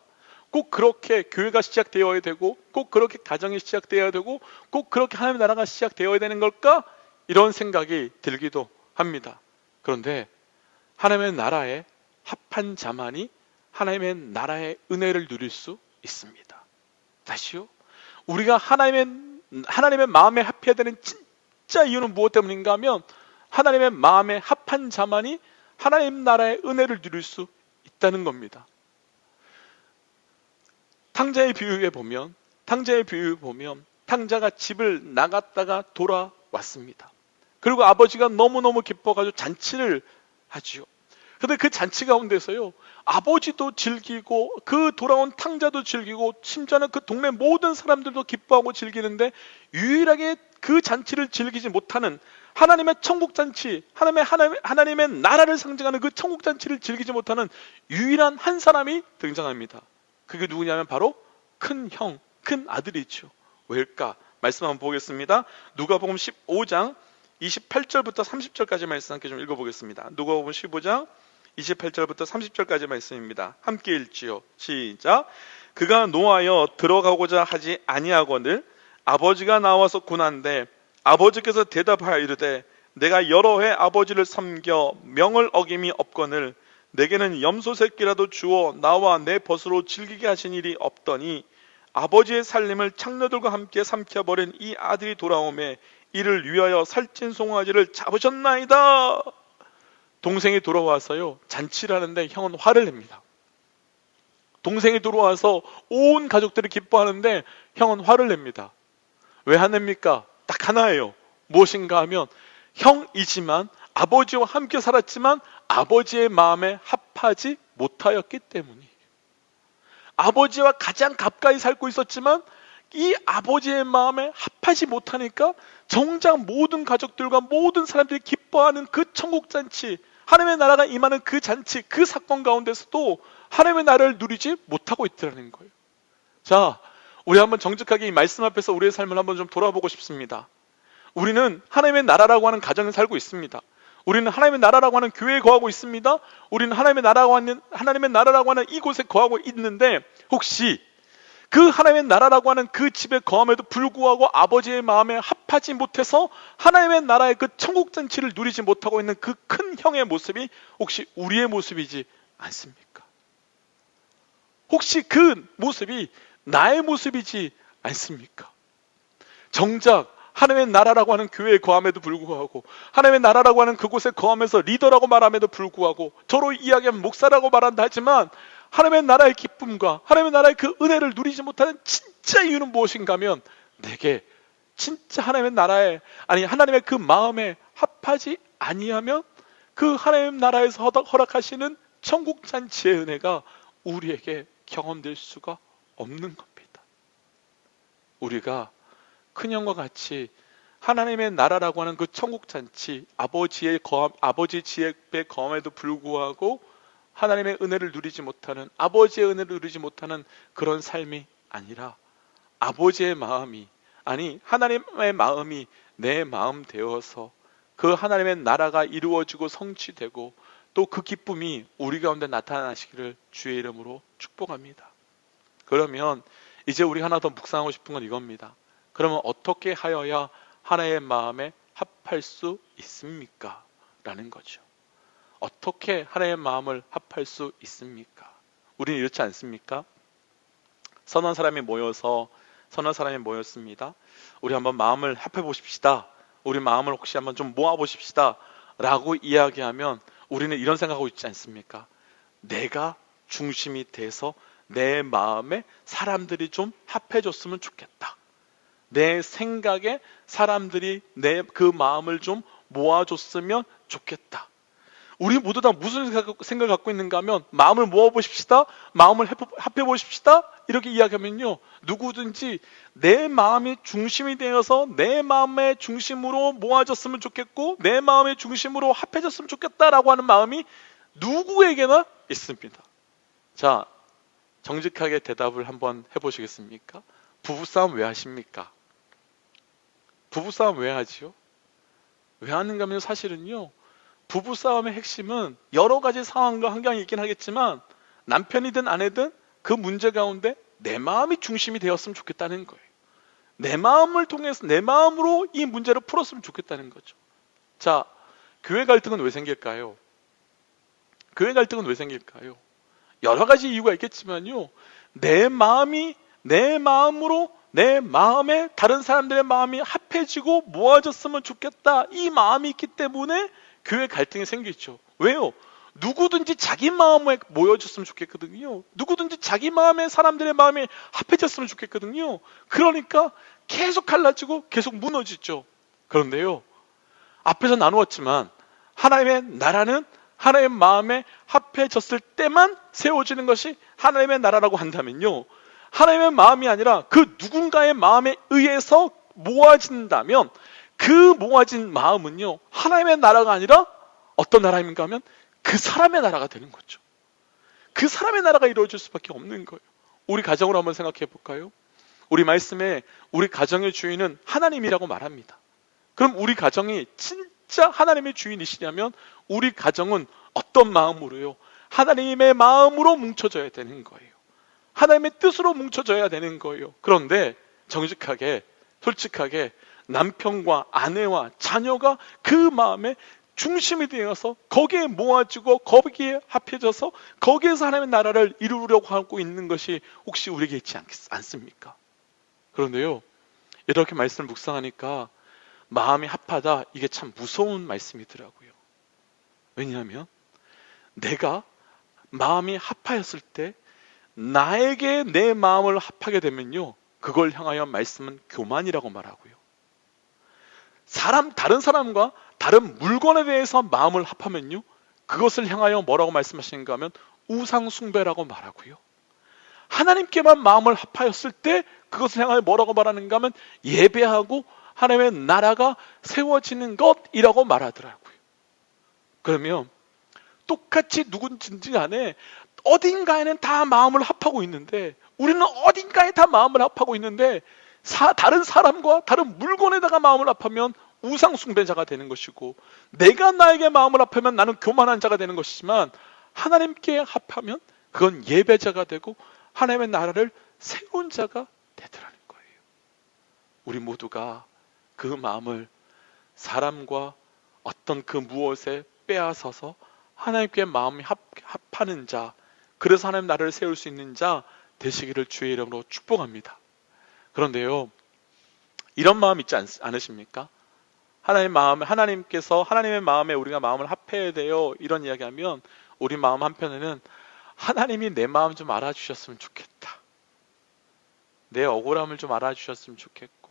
꼭 그렇게 교회가 시작되어야 되고, 꼭 그렇게 가정이 시작되어야 되고, 꼭 그렇게 하나님의 나라가 시작되어야 되는 걸까? 이런 생각이 들기도 합니다. 그런데 하나님의 나라에 합한 자만이 하나님의 나라의 은혜를 누릴 수 있습니다. 다시요, 우리가 하나님의 마음에 합해야 되는 진짜 이유는 무엇 때문인가 하면 하나님의 마음에 합한 자만이 하나님 나라의 은혜를 누릴 수 있다는 겁니다. 탕자의 비유에 보면 탕자가 집을 나갔다가 돌아왔습니다. 그리고 아버지가 너무너무 기뻐가지고 잔치를 하지요. 근데 그 잔치 가운데서요, 아버지도 즐기고 그 돌아온 탕자도 즐기고 심지어는 그 동네 모든 사람들도 기뻐하고 즐기는데 유일하게 그 잔치를 즐기지 못하는 하나님의 천국 잔치, 하나님의 나라를 상징하는 그 천국 잔치를 즐기지 못하는 유일한 한 사람이 등장합니다. 그게 누구냐면 바로 큰 형, 큰 아들이죠. 왜일까? 말씀 한번 보겠습니다. 누가복음 15장 28절부터 30절까지 말씀 함께 좀 읽어보겠습니다. 누가복음 15장 28절부터 30절까지 말씀입니다. 함께 읽지요. 시작. 그가 노하여 들어가고자 하지 아니하거늘 아버지가 나와서 군한데 아버지께서 대답하여 이르되 내가 여러 해 아버지를 섬겨 명을 어김이 없거늘 내게는 염소 새끼라도 주어 나와 내 벗으로 즐기게 하신 일이 없더니 아버지의 살림을 창녀들과 함께 삼켜버린 이 아들이 돌아오매 이를 위하여 살찐 송아지를 잡으셨나이다. 동생이 돌아와서요, 잔치를 하는데 형은 화를 냅니다. 동생이 들어와서 온 가족들이 기뻐하는데 형은 화를 냅니다. 왜 화냅니까? 딱 하나예요. 무엇인가 하면 형이지만 아버지와 함께 살았지만 아버지의 마음에 합하지 못하였기 때문이에요. 아버지와 가장 가까이 살고 있었지만 이 아버지의 마음에 합하지 못하니까 정작 모든 가족들과 모든 사람들이 기뻐하는 그 천국잔치, 하나님의 나라가 임하는 그 잔치, 그 사건 가운데서도 하나님의 나라를 누리지 못하고 있더라는 거예요. 자, 우리 한번 정직하게 이 말씀 앞에서 우리의 삶을 한번 좀 돌아보고 싶습니다. 우리는 하나님의 나라라고 하는 가정에 살고 있습니다. 우리는 하나님의 나라라고 하는 교회에 거하고 있습니다. 우리는 하나님의 나라라고 하는 이곳에 거하고 있는데, 혹시 그 하나님의 나라라고 하는 그 집에 거함에도 불구하고 아버지의 마음에 합하지 못해서 하나님의 나라의 그 천국 잔치를 누리지 못하고 있는 그 큰 형의 모습이 혹시 우리의 모습이지 않습니까? 혹시 그 모습이 나의 모습이지 않습니까? 정작 하나님의 나라라고 하는 교회에 거함에도 불구하고, 하나님의 나라라고 하는 그곳에 거하면서 리더라고 말함에도 불구하고, 저로 이야기하면 목사라고 말한다 하지만 하나님의 나라의 기쁨과 하나님의 나라의 그 은혜를 누리지 못하는 진짜 이유는 무엇인가 하면, 내게 진짜 하나님의 나라에, 아니 하나님의 그 마음에 합하지 아니하면 그 하나님 나라에서 허락하시는 천국 잔치의 은혜가 우리에게 경험될 수가 없는 겁니다. 우리가 큰형과 같이 하나님의 나라라고 하는 그 천국 잔치, 아버지 지혜의 거함에도 불구하고 하나님의 은혜를 누리지 못하는, 아버지의 은혜를 누리지 못하는 그런 삶이 아니라, 아버지의 마음이, 아니 하나님의 마음이 내 마음 되어서 그 하나님의 나라가 이루어지고 성취되고 또 그 기쁨이 우리 가운데 나타나시기를 주의 이름으로 축복합니다. 그러면 이제 우리 하나 더 묵상하고 싶은 건 이겁니다. 그러면 어떻게 하여야 하나의 마음에 합할 수 있습니까? 라는 거죠. 어떻게 하나의 마음을 합할 수 있습니까? 우리는 이렇지 않습니까? 선한 사람이 모였습니다. 우리 한번 마음을 합해 보십시다. 우리 마음을 혹시 한번 좀 모아 보십시다 라고 이야기하면 우리는 이런 생각하고 있지 않습니까? 내가 중심이 돼서 내 마음에 사람들이 좀 합해줬으면 좋겠다. 내 생각에 사람들이 내 그 마음을 좀 모아줬으면 좋겠다. 우리 모두 다 무슨 생각을 갖고 있는가 하면, 마음을 모아보십시다, 마음을 합해보십시다 이렇게 이야기하면요, 누구든지 내 마음이 중심이 되어서 내 마음의 중심으로 모아졌으면 좋겠고 내 마음의 중심으로 합해졌으면 좋겠다라고 하는 마음이 누구에게나 있습니다. 자, 정직하게 대답을 한번 해보시겠습니까? 부부싸움 왜 하십니까? 부부싸움 왜 하지요? 왜 하는가 하면 사실은요, 부부싸움의 핵심은 여러 가지 상황과 환경이 있긴 하겠지만 남편이든 아내든 그 문제 가운데 내 마음이 중심이 되었으면 좋겠다는 거예요. 내 마음을 통해서 내 마음으로 이 문제를 풀었으면 좋겠다는 거죠. 자, 교회 갈등은 왜 생길까요? 교회 갈등은 왜 생길까요? 여러 가지 이유가 있겠지만요, 내 마음이 내 마음으로 내 마음에 다른 사람들의 마음이 합해지고 모아졌으면 좋겠다, 이 마음이 있기 때문에 교회 갈등이 생기죠. 왜요? 누구든지 자기 마음에 모여졌으면 좋겠거든요. 누구든지 자기 마음에 사람들의 마음이 합해졌으면 좋겠거든요. 그러니까 계속 갈라지고 계속 무너지죠. 그런데요, 앞에서 나누었지만 하나님의 나라는 하나님의 마음에 합해졌을 때만 세워지는 것이 하나님의 나라라고 한다면요, 하나님의 마음이 아니라 그 누군가의 마음에 의해서 모아진다면 그 모아진 마음은요, 하나님의 나라가 아니라 어떤 나라인가 하면 그 사람의 나라가 되는 거죠. 그 사람의 나라가 이루어질 수밖에 없는 거예요. 우리 가정으로 한번 생각해 볼까요? 우리 말씀에 우리 가정의 주인은 하나님이라고 말합니다. 그럼 우리 가정이 진짜 하나님의 주인이시냐면 우리 가정은 어떤 마음으로요? 하나님의 마음으로 뭉쳐져야 되는 거예요. 하나님의 뜻으로 뭉쳐져야 되는 거예요. 그런데 정직하게, 솔직하게 남편과 아내와 자녀가 그 마음에 중심이 되어서 거기에 모아지고 거기에 합해져서 거기에서 하나님의 나라를 이루려고 하고 있는 것이 혹시 우리에게 있지 않습니까? 그런데요, 이렇게 말씀을 묵상하니까 마음이 합하다, 이게 참 무서운 말씀이더라고요. 왜냐하면 내가 마음이 합하였을 때 나에게 내 마음을 합하게 되면요, 그걸 향하여 말씀은 교만이라고 말하고요, 다른 사람과 다른 물건에 대해서 마음을 합하면요, 그것을 향하여 뭐라고 말씀하시는가 하면 우상 숭배라고 말하고요, 하나님께만 마음을 합하였을 때 그것을 향하여 뭐라고 말하는가 하면 예배하고 하나님의 나라가 세워지는 것이라고 말하더라고요. 그러면 똑같이 누군지 간에 어딘가에는 다 마음을 합하고 있는데, 우리는 어딘가에 다 마음을 합하고 있는데 다른 사람과 다른 물건에다가 마음을 합하면 우상 숭배자가 되는 것이고, 내가 나에게 마음을 합하면 나는 교만한 자가 되는 것이지만, 하나님께 합하면 그건 예배자가 되고 하나님의 나라를 세운 자가 되더라는 거예요. 우리 모두가 그 마음을 사람과 어떤 그 무엇에 빼앗아서 하나님께 마음이 합하는 자, 그래서 하나님 나라를 세울 수 있는 자 되시기를 주의 이름으로 축복합니다. 그런데요, 이런 마음 있지 않으십니까? 하나님께서 하나님의 마음에 우리가 마음을 합해야 돼요, 이런 이야기하면 우리 마음 한편에는 하나님이 내 마음 좀 알아주셨으면 좋겠다, 내 억울함을 좀 알아주셨으면 좋겠고,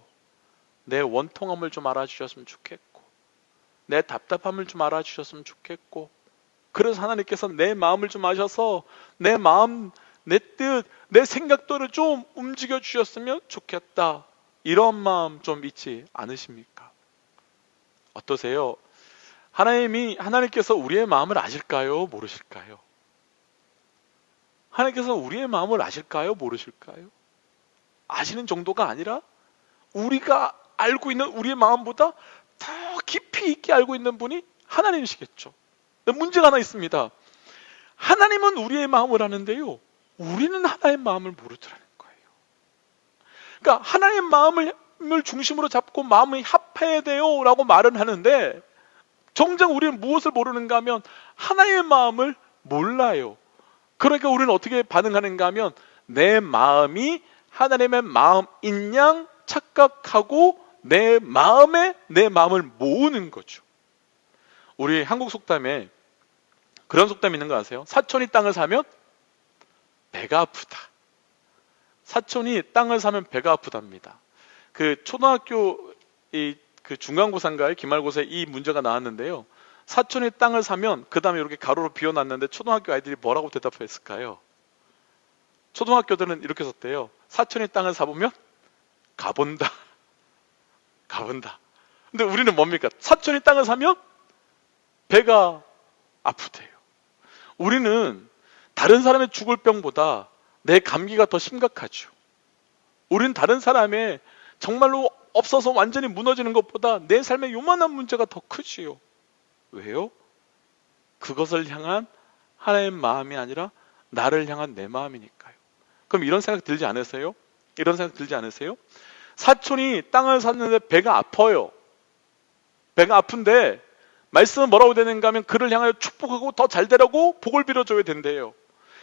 내 원통함을 좀 알아주셨으면 좋겠고, 내 답답함을 좀 알아주셨으면 좋겠고, 그래서 하나님께서 내 마음을 좀 아셔서 내 마음, 내 뜻, 내 생각들을 좀 움직여 주셨으면 좋겠다, 이런 마음 좀 있지 않으십니까? 어떠세요? 하나님께서 우리의 마음을 아실까요? 모르실까요? 하나님께서 우리의 마음을 아실까요? 모르실까요? 아시는 정도가 아니라 우리가 알고 있는 우리의 마음보다 더 깊이 있게 알고 있는 분이 하나님이시겠죠. 근데 문제가 하나 있습니다. 하나님은 우리의 마음을 아는데요, 우리는 하나님의 마음을 모르더라는 거예요. 그러니까 하나님의 마음을 중심으로 잡고 마음이 합해야 돼요 라고 말은 하는데, 정작 우리는 무엇을 모르는가 하면 하나님의 마음을 몰라요. 그러니까 우리는 어떻게 반응하는가 하면 내 마음이 하나님의 마음인 양 착각하고 내 마음에 내 마음을 모으는 거죠. 우리 한국 속담에 그런 속담이 있는 거 아세요? 사촌이 땅을 사면 배가 아프다. 사촌이 땅을 사면 배가 아프답니다. 그 초등학교 그 중간고사인가요? 기말고사에 이 문제가 나왔는데요. 사촌이 땅을 사면, 그 다음에 이렇게 가로로 비워놨는데 초등학교 아이들이 뭐라고 대답했을까요? 초등학교들은 이렇게 썼대요. 사촌이 땅을 사보면 가본다. 가본다. 근데 우리는 뭡니까? 사촌이 땅을 사면 배가 아프대요. 우리는 다른 사람의 죽을 병보다 내 감기가 더 심각하죠. 우리는 다른 사람의 정말로 없어서 완전히 무너지는 것보다 내 삶에 요만한 문제가 더 크지요. 왜요? 그것을 향한 하나님의 마음이 아니라 나를 향한 내 마음이니까요. 그럼 이런 생각 들지 않으세요? 이런 생각 들지 않으세요? 사촌이 땅을 샀는데 배가 아파요. 배가 아픈데 말씀은 뭐라고 되는가 하면 그를 향하여 축복하고 더 잘 되라고 복을 빌어줘야 된대요.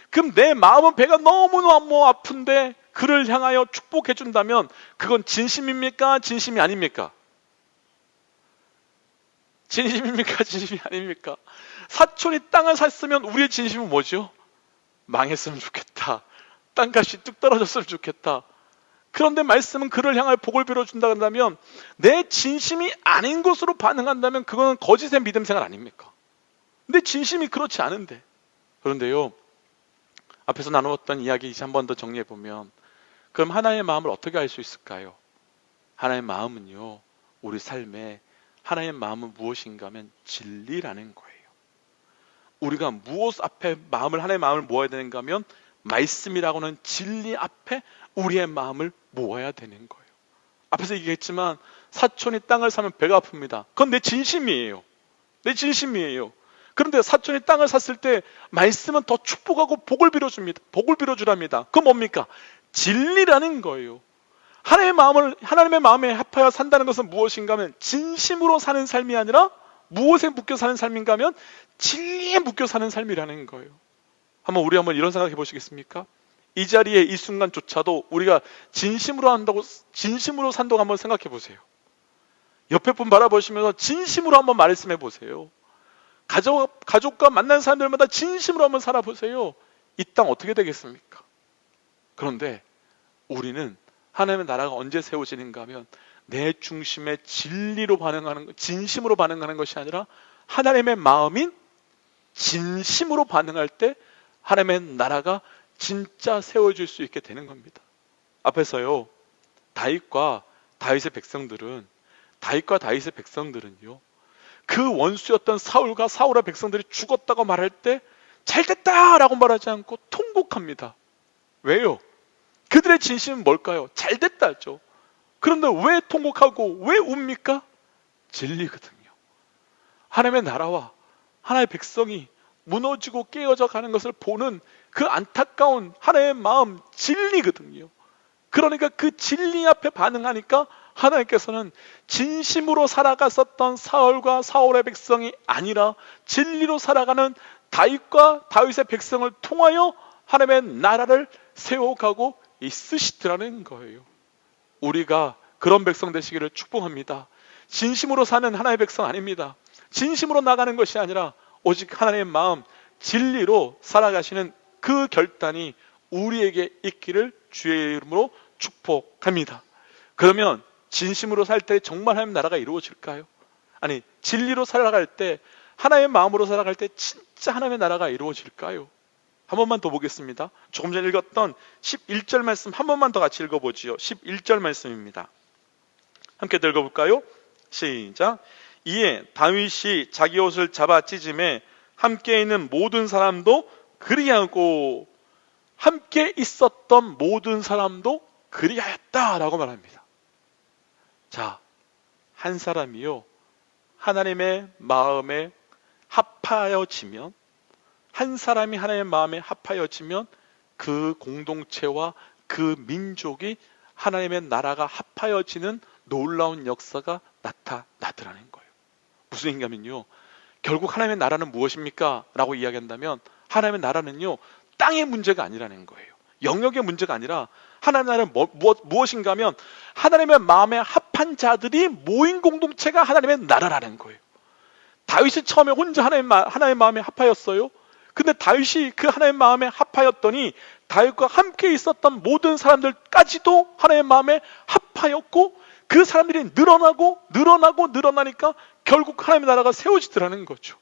그럼 내 마음은 배가 너무너무 아픈데 그를 향하여 축복해 준다면 그건 진심입니까? 진심이 아닙니까? 진심입니까? 진심이 아닙니까? 사촌이 땅을 샀으면 우리의 진심은 뭐죠? 망했으면 좋겠다. 땅값이 뚝 떨어졌으면 좋겠다. 그런데 말씀은 그를 향하여 복을 빌어준다 한다면 내 진심이 아닌 것으로 반응한다면 그건 거짓의 믿음 생활 아닙니까? 내 진심이 그렇지 않은데. 그런데요, 앞에서 나누었던 이야기 이제 한 번 더 정리해 보면, 그럼 하나님의 마음을 어떻게 알 수 있을까요? 하나님의 마음은요, 우리 삶에 하나님의 마음은 무엇인가 하면 진리라는 거예요. 우리가 무엇 앞에 하나님의 마음을 모아야 되는가 하면 말씀이라고는 진리 앞에 우리의 마음을 모아야 되는 거예요. 앞에서 얘기했지만 사촌이 땅을 사면 배가 아픕니다. 그건 내 진심이에요. 내 진심이에요. 그런데 사촌이 땅을 샀을 때 말씀은 더 축복하고 복을 빌어줍니다. 복을 빌어주랍니다. 그건 뭡니까? 진리라는 거예요. 하나님의 마음에 합하여 산다는 것은 무엇인가 하면 진심으로 사는 삶이 아니라 무엇에 묶여 사는 삶인가 하면 진리에 묶여 사는 삶이라는 거예요. 우리 한번 이런 생각해 보시겠습니까? 이 자리에 이 순간조차도 우리가 진심으로 산다고 한번 생각해 보세요. 옆에 분 바라보시면서 진심으로 한번 말씀해 보세요. 가족과 만난 사람들마다 진심으로 한번 살아보세요. 이 땅 어떻게 되겠습니까? 그런데 우리는 하나님의 나라가 언제 세워지는가 하면 내 중심의 진심으로 반응하는 것이 아니라 하나님의 마음인 진심으로 반응할 때 하나님의 나라가 진짜 세워질 수 있게 되는 겁니다. 앞에서요, 다윗과 다윗의 백성들은요, 그 원수였던 사울과 사울의 백성들이 죽었다고 말할 때 잘됐다라고 말하지 않고 통곡합니다. 왜요? 그들의 진심은 뭘까요? 잘됐다죠. 그런데 왜 통곡하고 왜 웁니까? 진리거든요. 하나님의 나라와 하나님의 백성이 무너지고 깨어져 가는 것을 보는 그 안타까운 하나님의 마음, 진리거든요. 그러니까 그 진리 앞에 반응하니까 하나님께서는 진심으로 살아갔었던 사울과 사울의 백성이 아니라 진리로 살아가는 다윗과 다윗의 백성을 통하여 하나님의 나라를 세워가고 있으시더라는 거예요. 우리가 그런 백성 되시기를 축복합니다. 진심으로 사는 하나님의 백성 아닙니다. 진심으로 나가는 것이 아니라 오직 하나님의 마음, 진리로 살아가시는 그 결단이 우리에게 있기를 주의 이름으로 축복합니다. 그러면 진심으로 살 때 정말 하나님 나라가 이루어질까요? 아니, 진리로 살아갈 때, 하나님의 마음으로 살아갈 때 진짜 하나님의 나라가 이루어질까요? 한 번만 더 보겠습니다. 조금 전에 읽었던 11절 말씀 한 번만 더 같이 읽어보지요. 11절 말씀입니다. 함께 읽어볼까요? 시작. 이에 다윗이 자기 옷을 잡아 찢음에 함께 있는 모든 사람도 그리하고 함께 있었던 모든 사람도 그리하였다라고 말합니다. 자, 한 사람이요, 하나님의 마음에 합하여지면, 한 사람이 하나님의 마음에 합하여지면 그 공동체와 그 민족이 하나님의 나라가 합하여지는 놀라운 역사가 나타나더라는 거예요. 무슨 얘기냐면요, 결국 하나님의 나라는 무엇입니까? 라고 이야기한다면 하나님의 나라는요, 땅의 문제가 아니라는 거예요. 영역의 문제가 아니라 하나님의 나라는 무엇인가 하면 하나님의 마음에 합한 자들이 모인 공동체가 하나님의 나라라는 거예요. 다윗이 처음에 혼자 하나님의 마음에 합하였어요. 근데 다윗이 그 하나님의 마음에 합하였더니 다윗과 함께 있었던 모든 사람들까지도 하나님의 마음에 합하였고, 그 사람들이 늘어나니까 결국 하나님의 나라가 세워지더라는 거죠.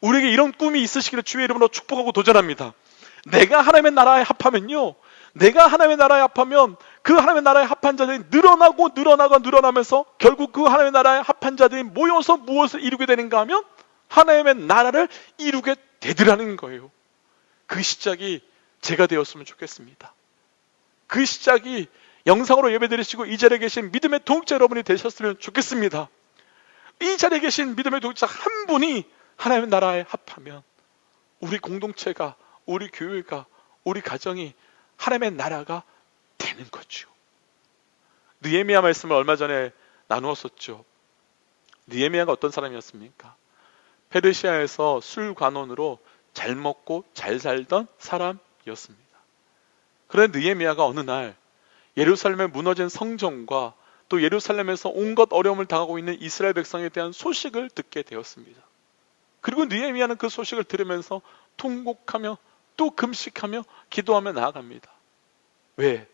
우리에게 이런 꿈이 있으시기를 주의 이름으로 축복하고 도전합니다. 내가 하나님의 나라에 합하면요, 내가 하나님의 나라에 합하면 그 하나님의 나라에 합한 자들이 늘어나면서 결국 그 하나님의 나라에 합한 자들이 모여서 무엇을 이루게 되는가 하면 하나님의 나라를 이루게 되더라는 거예요. 그 시작이 제가 되었으면 좋겠습니다. 그 시작이 영상으로 예배드리시고 이 자리에 계신 믿음의 동역자 여러분이 되셨으면 좋겠습니다. 이 자리에 계신 믿음의 동역자 한 분이 하나님의 나라에 합하면 우리 공동체가, 우리 교회가, 우리 가정이 하나님의 나라가 되는 거죠. 느헤미야 말씀을 얼마 전에 나누었었죠. 느헤미야가 어떤 사람이었습니까? 페르시아에서 술관원으로 잘 먹고 잘 살던 사람이었습니다. 그런데 느헤미야가 어느 날 예루살렘에 무너진 성전과 또 예루살렘에서 온갖 어려움을 당하고 있는 이스라엘 백성에 대한 소식을 듣게 되었습니다. 그리고 느헤미야는 그 소식을 들으면서 통곡하며 또 금식하며 기도하며 나아갑니다. 왜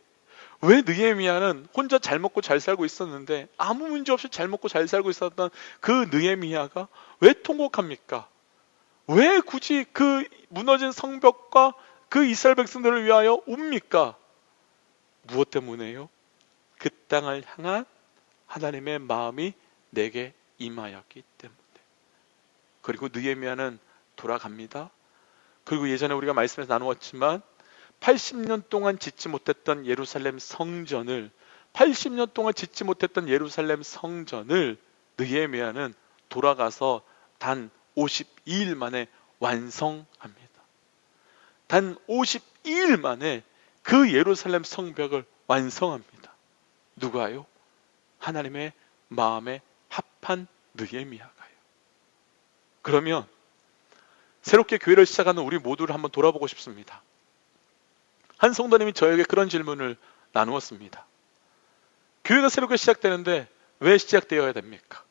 느헤미야는 혼자 잘 먹고 잘 살고 있었는데, 아무 문제 없이 잘 먹고 잘 살고 있었던 그 느헤미야가 왜 통곡합니까? 왜 굳이 그 무너진 성벽과 그 이스라엘 백성들을 위하여 웁니까? 무엇 때문에요? 그 땅을 향한 하나님의 마음이 내게 임하였기 때문에. 그리고 느헤미야는 돌아갑니다. 그리고 예전에 우리가 말씀에서 나누었지만 80년 동안 짓지 못했던 예루살렘 성전을 느헤미야는 돌아가서 단 52일 만에 완성합니다. 단 52일 만에 그 예루살렘 성벽을 완성합니다. 누가요? 하나님의 마음에 합한 느헤미야가요. 그러면 새롭게 교회를 시작하는 우리 모두를 한번 돌아보고 싶습니다. 한 성도님이 저에게 그런 질문을 나누었습니다. 교회가 새롭게 시작되는데 왜 시작되어야 됩니까?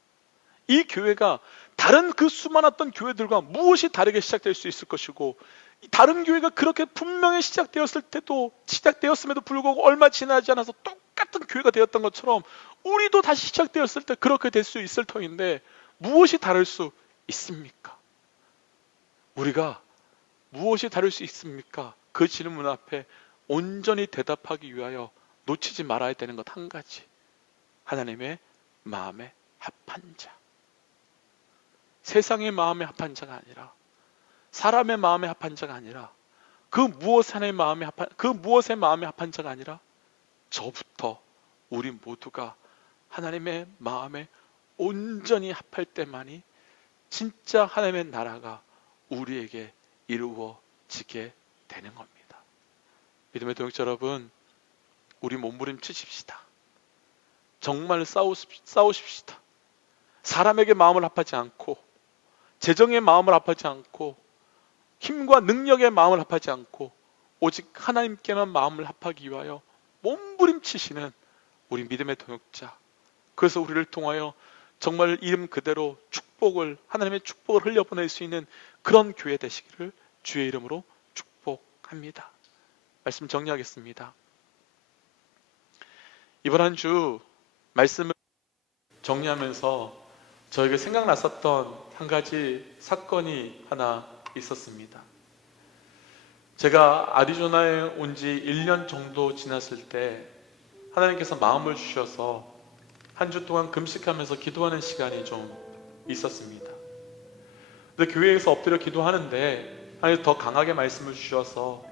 이 교회가 다른 그 수많았던 교회들과 무엇이 다르게 시작될 수 있을 것이고, 다른 교회가 그렇게 분명히 시작되었음에도 불구하고 얼마 지나지 않아서 똑같은 교회가 되었던 것처럼 우리도 다시 시작되었을 때 그렇게 될 수 있을 터인데 무엇이 다를 수 있습니까? 우리가 무엇이 다를 수 있습니까? 그 질문 앞에 온전히 대답하기 위하여 놓치지 말아야 되는 것 한 가지. 하나님의 마음에 합한 자. 세상의 마음에 합한 자가 아니라, 사람의 마음에 합한 자가 아니라, 그 무엇의 마음에 합한 자가 아니라 저부터 우리 모두가 하나님의 마음에 온전히 합할 때만이 진짜 하나님의 나라가 우리에게 이루어지게 되는 겁니다. 믿음의 동역자 여러분, 우리 몸부림치십시다. 정말 싸우십시다. 사람에게 마음을 합하지 않고, 재정의 마음을 합하지 않고, 힘과 능력의 마음을 합하지 않고, 오직 하나님께만 마음을 합하기 위하여 몸부림치시는 우리 믿음의 동역자, 그래서 우리를 통하여 정말 이름 그대로 축복을, 하나님의 축복을 흘려보낼 수 있는 그런 교회 되시기를 주의 이름으로 축복합니다. 말씀 정리하겠습니다. 이번 한 주 말씀을 정리하면서 저에게 생각났었던 한 가지 사건이 하나 있었습니다. 제가 아리조나에 온 지 1년 정도 지났을 때 하나님께서 마음을 주셔서 한 주 동안 금식하면서 기도하는 시간이 좀 있었습니다. 근데 교회에서 엎드려 기도하는데 하나님께서 더 강하게 말씀을 주셔서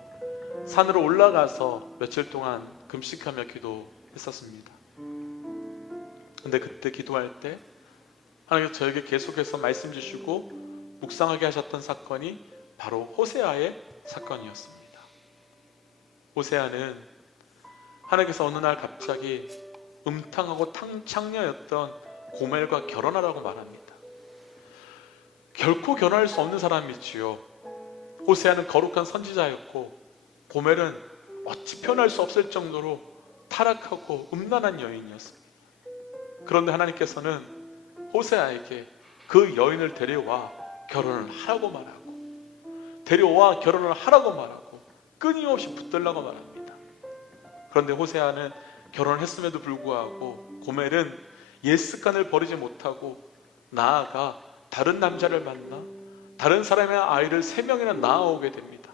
산으로 올라가서 며칠 동안 금식하며 기도했었습니다. 근데 그때 기도할 때 하나님께서 저에게 계속해서 말씀 주시고 묵상하게 하셨던 사건이 바로 호세아의 사건이었습니다. 호세아는 하나님께서 어느 날 갑자기 음탕하고 창녀였던 고멜과 결혼하라고 말합니다. 결코 결혼할 수 없는 사람이지요. 호세아는 거룩한 선지자였고 고멜은 어찌 표현할 수 없을 정도로 타락하고 음란한 여인이었습니다. 그런데 하나님께서는 호세아에게 그 여인을 데려와 결혼을 하라고 말하고, 데려와 결혼을 하라고 말하고 끊임없이 붙들라고 말합니다. 그런데 호세아는 결혼을 했음에도 불구하고 고멜은 옛 습관을 버리지 못하고 나아가 다른 남자를 만나 다른 사람의 아이를 3명이나 낳아오게 됩니다.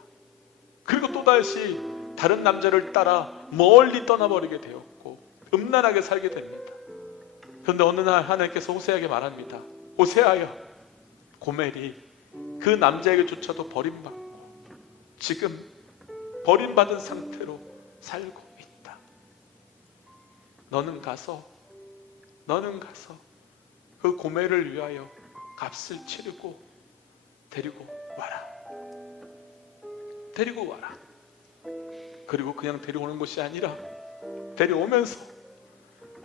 그리고 또다시 다른 남자를 따라 멀리 떠나버리게 되었고 음란하게 살게 됩니다. 그런데 어느 날 하나님께서 호세아에게 말합니다. 호세아야, 고멜이 그 남자에게조차도 버림받고 지금 버림받은 상태로 살고 있다. 너는 가서 그 고멜을 위하여 값을 치르고 데리고 와라. 데리고 와라. 그리고 그냥 데려오는 것이 아니라 데려오면서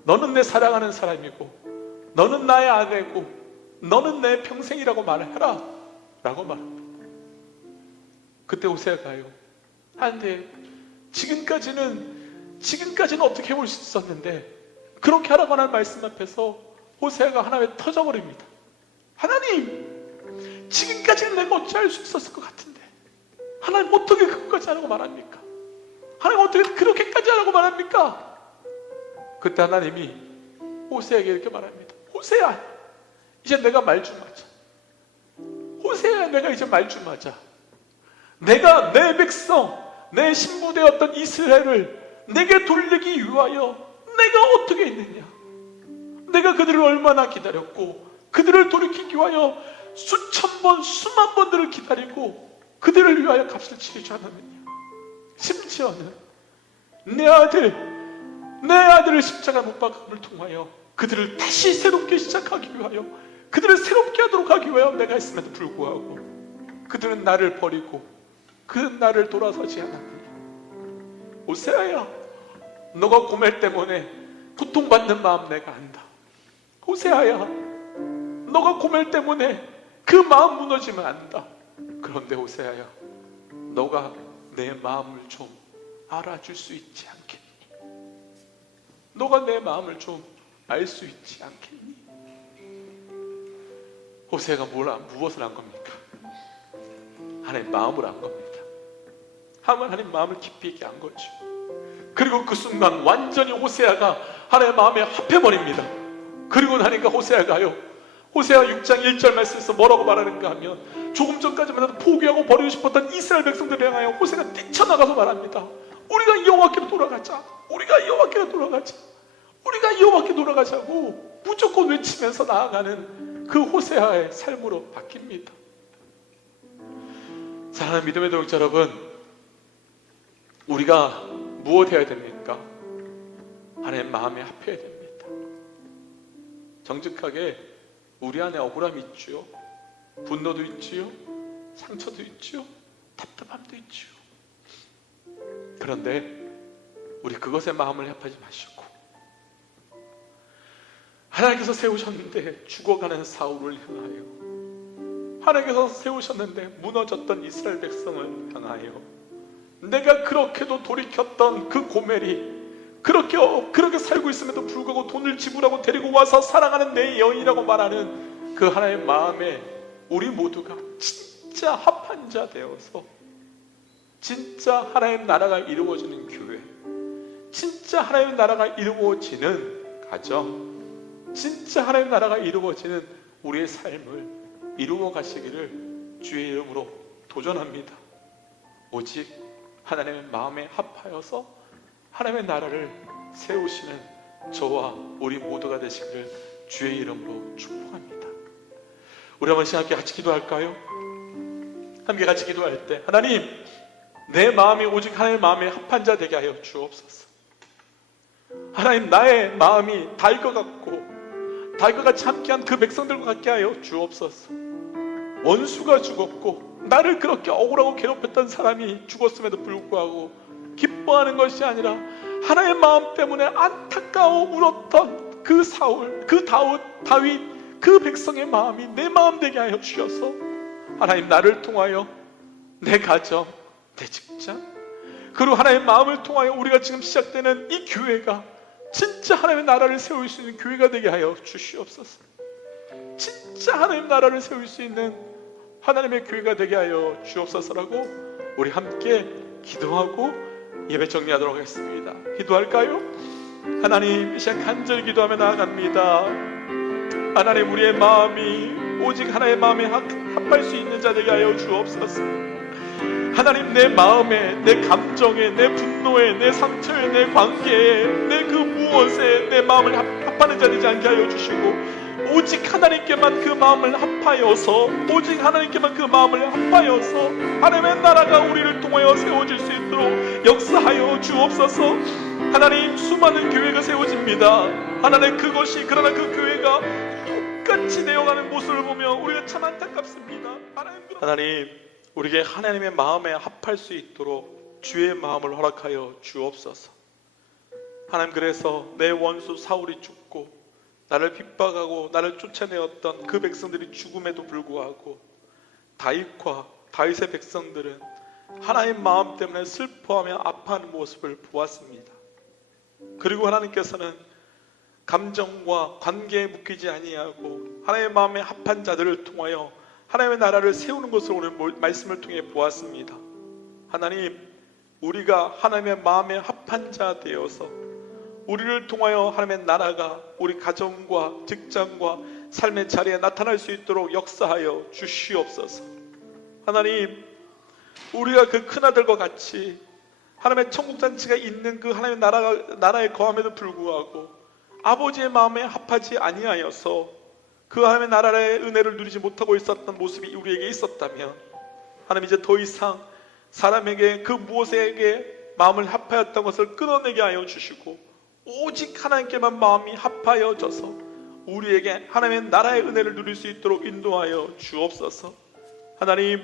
너는 내 사랑하는 사람이고 너는 나의 아내고 너는 내 평생이라고 말해라 라고 말합니다. 그때 호세아가요, 한데 지금까지는 어떻게 해볼 수 있었는데 그렇게 하라고 하는 말씀 앞에서 호세아가 하나님에 터져버립니다. 하나님, 지금까지는 내가 어찌할 수 있었을 것 같은데 하나님 어떻게 그것까지 하라고 말합니까? 하나님 어떻게 그렇게까지 하라고 말합니까? 그때 하나님이 호세아에게 이렇게 말합니다. 호세아, 이제 내가 말 좀 하자. 호세아, 내가 이제 말 좀 하자. 내가 내 백성, 내 신부되었던 이스라엘을 내게 돌리기 위하여 내가 어떻게 했느냐. 내가 그들을 얼마나 기다렸고 그들을 돌이키기 위하여 수천 번, 수만 번들을 기다리고 그들을 위하여 값을 치르지 않았느냐. 심지어는 내 아들을 십자가 못 박음을 통하여 그들을 다시 새롭게 시작하기 위하여, 그들을 새롭게 하도록 하기 위하여 내가 했음에도 불구하고 그들은 나를 버리고 그 나를 돌아서지 않았느냐. 호세아야, 너가 고멜 때문에 고통받는 마음 내가 안다. 호세아야, 너가 고멜 때문에 그 마음 무너지면 안다. 그런데 호세아야, 너가 내 마음을 좀 알아줄 수 있지 않겠니? 너가 내 마음을 좀 알 수 있지 않겠니? 호세아가 무엇을 한 겁니까? 하나님 마음을 안 겁니다. 하나님 마음을 깊이 있게 한 거죠. 그리고 그 순간 완전히 호세아가 하나님의 마음에 합해버립니다. 그리고 나니까 호세아가요, 호세아 6장 1절 말씀에서 뭐라고 말하는가 하면, 조금 전까지만 해도 포기하고 버리고 싶었던 이스라엘 백성들을 향하여 호세아가 뛰쳐나가서 말합니다. 우리가 여호와께로 돌아가자. 우리가 우리가 여호와께로 돌아가자, 우리가 여호와께 돌아가자고 무조건 외치면서 나아가는 그 호세아의 삶으로 바뀝니다. 사랑하는 믿음의 동역자 여러분, 우리가 무엇 해야 됩니까? 하나님 마음에 합해야 됩니다. 정직하게 우리 안에 억울함이 있지요, 분노도 있지요, 상처도 있지요, 답답함도 있지요. 그런데 우리 그것에 마음을 합하지 마시고 하나님께서 세우셨는데 죽어가는 사울을 향하여, 하나님께서 세우셨는데 무너졌던 이스라엘 백성을 향하여, 내가 그렇게도 돌이켰던 그 고멜이 그렇게 살고 있음에도 불구하고 돈을 지불하고 데리고 와서 사랑하는 내 여인이라고 말하는 그 하나님의 마음에 우리 모두가 진짜 합한 자 되어서 진짜 하나님 나라가 이루어지는 교회, 진짜 하나님 나라가 이루어지는 가정, 진짜 하나님 나라가 이루어지는 우리의 삶을 이루어 가시기를 주의 이름으로 도전합니다. 오직 하나님의 마음에 합하여서 하나님의 나라를 세우시는 저와 우리 모두가 되시기를 주의 이름으로 축복합니다. 우리 한번 함께 같이 기도할까요? 함께 같이 기도할 때, 하나님, 내 마음이 오직 하나님의 마음에 합한 자 되게 하여 주옵소서. 하나님, 나의 마음이 다윗과 같고 다윗과 같이 함께한 그 백성들과 같게 하여 주옵소서. 원수가 죽었고 나를 그렇게 억울하고 괴롭혔던 사람이 죽었음에도 불구하고 기뻐하는 것이 아니라 하나님의 마음 때문에 안타까워 울었던 그 사울, 그 다윗, 그 백성의 마음이 내 마음 되게 하여 주셔서 하나님, 나를 통하여 내 가정, 내 직장, 그리고 하나님의 마음을 통하여 우리가 지금 시작되는 이 교회가 진짜 하나님의 나라를 세울 수 있는 교회가 되게 하여 주시옵소서. 진짜 하나님의 나라를 세울 수 있는 하나님의 교회가 되게 하여 주옵소서라고 우리 함께 기도하고 예배 정리하도록 하겠습니다. 기도할까요? 하나님, 이 시간 간절히 기도하며 나아갑니다. 하나님, 우리의 마음이 오직 하나님의 마음에 합할 수 있는 자 되게 하여 주옵소서. 하나님, 내 마음에, 내 감정에, 내 분노에, 내 상처에, 내 관계에, 내 그 무엇에 내 마음을 합하는 자 되지 않게 하여 주시고, 오직 하나님께만 그 마음을 합하여서, 오직 하나님께만 그 마음을 합하여서 하나님의 나라가 우리를 통하여 세워질 수 있도록 역사하여 주옵소서. 하나님, 수많은 교회가 세워집니다. 하나님, 그러나 그 교회가 똑같이 되어가는 모습을 보며 우리가 참 안타깝습니다. 하나님, 우리에게 하나님의 마음에 합할 수 있도록 주의 마음을 허락하여 주옵소서. 하나님, 그래서 내 원수 사울이 죽고 나를 핍박하고 나를 쫓아내었던 그 백성들이 죽음에도 불구하고 다윗의 백성들은 하나님 마음 때문에 슬퍼하며 아파하는 모습을 보았습니다. 그리고 하나님께서는 감정과 관계에 묶이지 아니하고 하나님의 마음에 합한 자들을 통하여 하나님의 나라를 세우는 것을 오늘 말씀을 통해 보았습니다. 하나님, 우리가 하나님의 마음에 합한 자 되어서 우리를 통하여 하나님의 나라가 우리 가정과 직장과 삶의 자리에 나타날 수 있도록 역사하여 주시옵소서. 하나님, 우리가 그 큰아들과 같이 하나님의 천국잔치가 있는 그 하나님의 나라에 거함에도 불구하고 아버지의 마음에 합하지 아니하여서 그 하나님의 나라의 은혜를 누리지 못하고 있었던 모습이 우리에게 있었다면, 하나님, 이제 더 이상 사람에게 그 무엇에게 마음을 합하였던 것을 끊어내게 하여 주시고 오직 하나님께만 마음이 합하여져서 우리에게 하나님의 나라의 은혜를 누릴 수 있도록 인도하여 주옵소서. 하나님,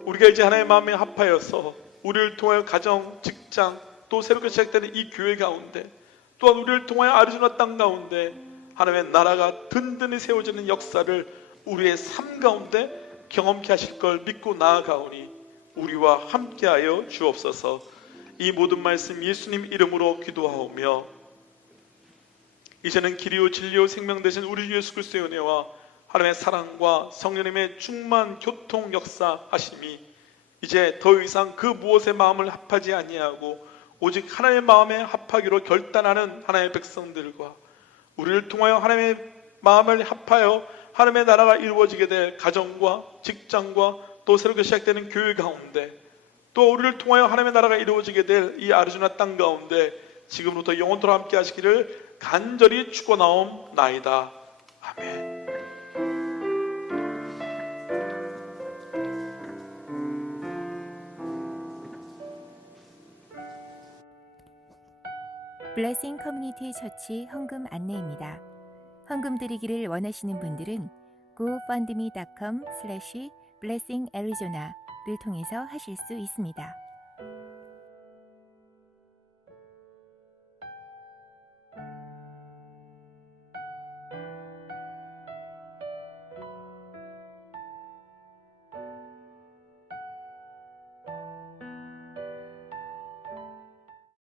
우리가 이제 하나님의 마음에 합하여서 우리를 통하여 가정, 직장, 또 새롭게 시작되는 이 교회 가운데, 또한 우리를 통하여 아리조나 땅 가운데 하나님의 나라가 든든히 세워지는 역사를 우리의 삶 가운데 경험케 하실 걸 믿고 나아가오니 우리와 함께하여 주옵소서. 이 모든 말씀 예수님 이름으로 기도하오며, 이제는 길이요 진리요 생명 되신 우리 주 예수 그리스도의 은혜와 하나님의 사랑과 성령님의 충만 교통 역사하심이 이제 더 이상 그 무엇의 마음을 합하지 아니하고 오직 하나님의 마음에 합하기로 결단하는 하나님의 백성들과 우리를 통하여 하나님의 마음을 합하여 하나님의 나라가 이루어지게 될 가정과 직장과 또 새롭게 시작되는 교회 가운데, 또 우리를 통하여 하나님의 나라가 이루어지게 될 이 아리조나 땅 가운데 지금부터 영원토록 함께 하시기를 간절히 축원하옵나이다. 아멘. 블레싱 커뮤니티 처치 헌금 안내입니다. 헌금 드리기를 원하시는 분들은 gofundme.com/blessingarizona 를 통해서 하실 수 있습니다.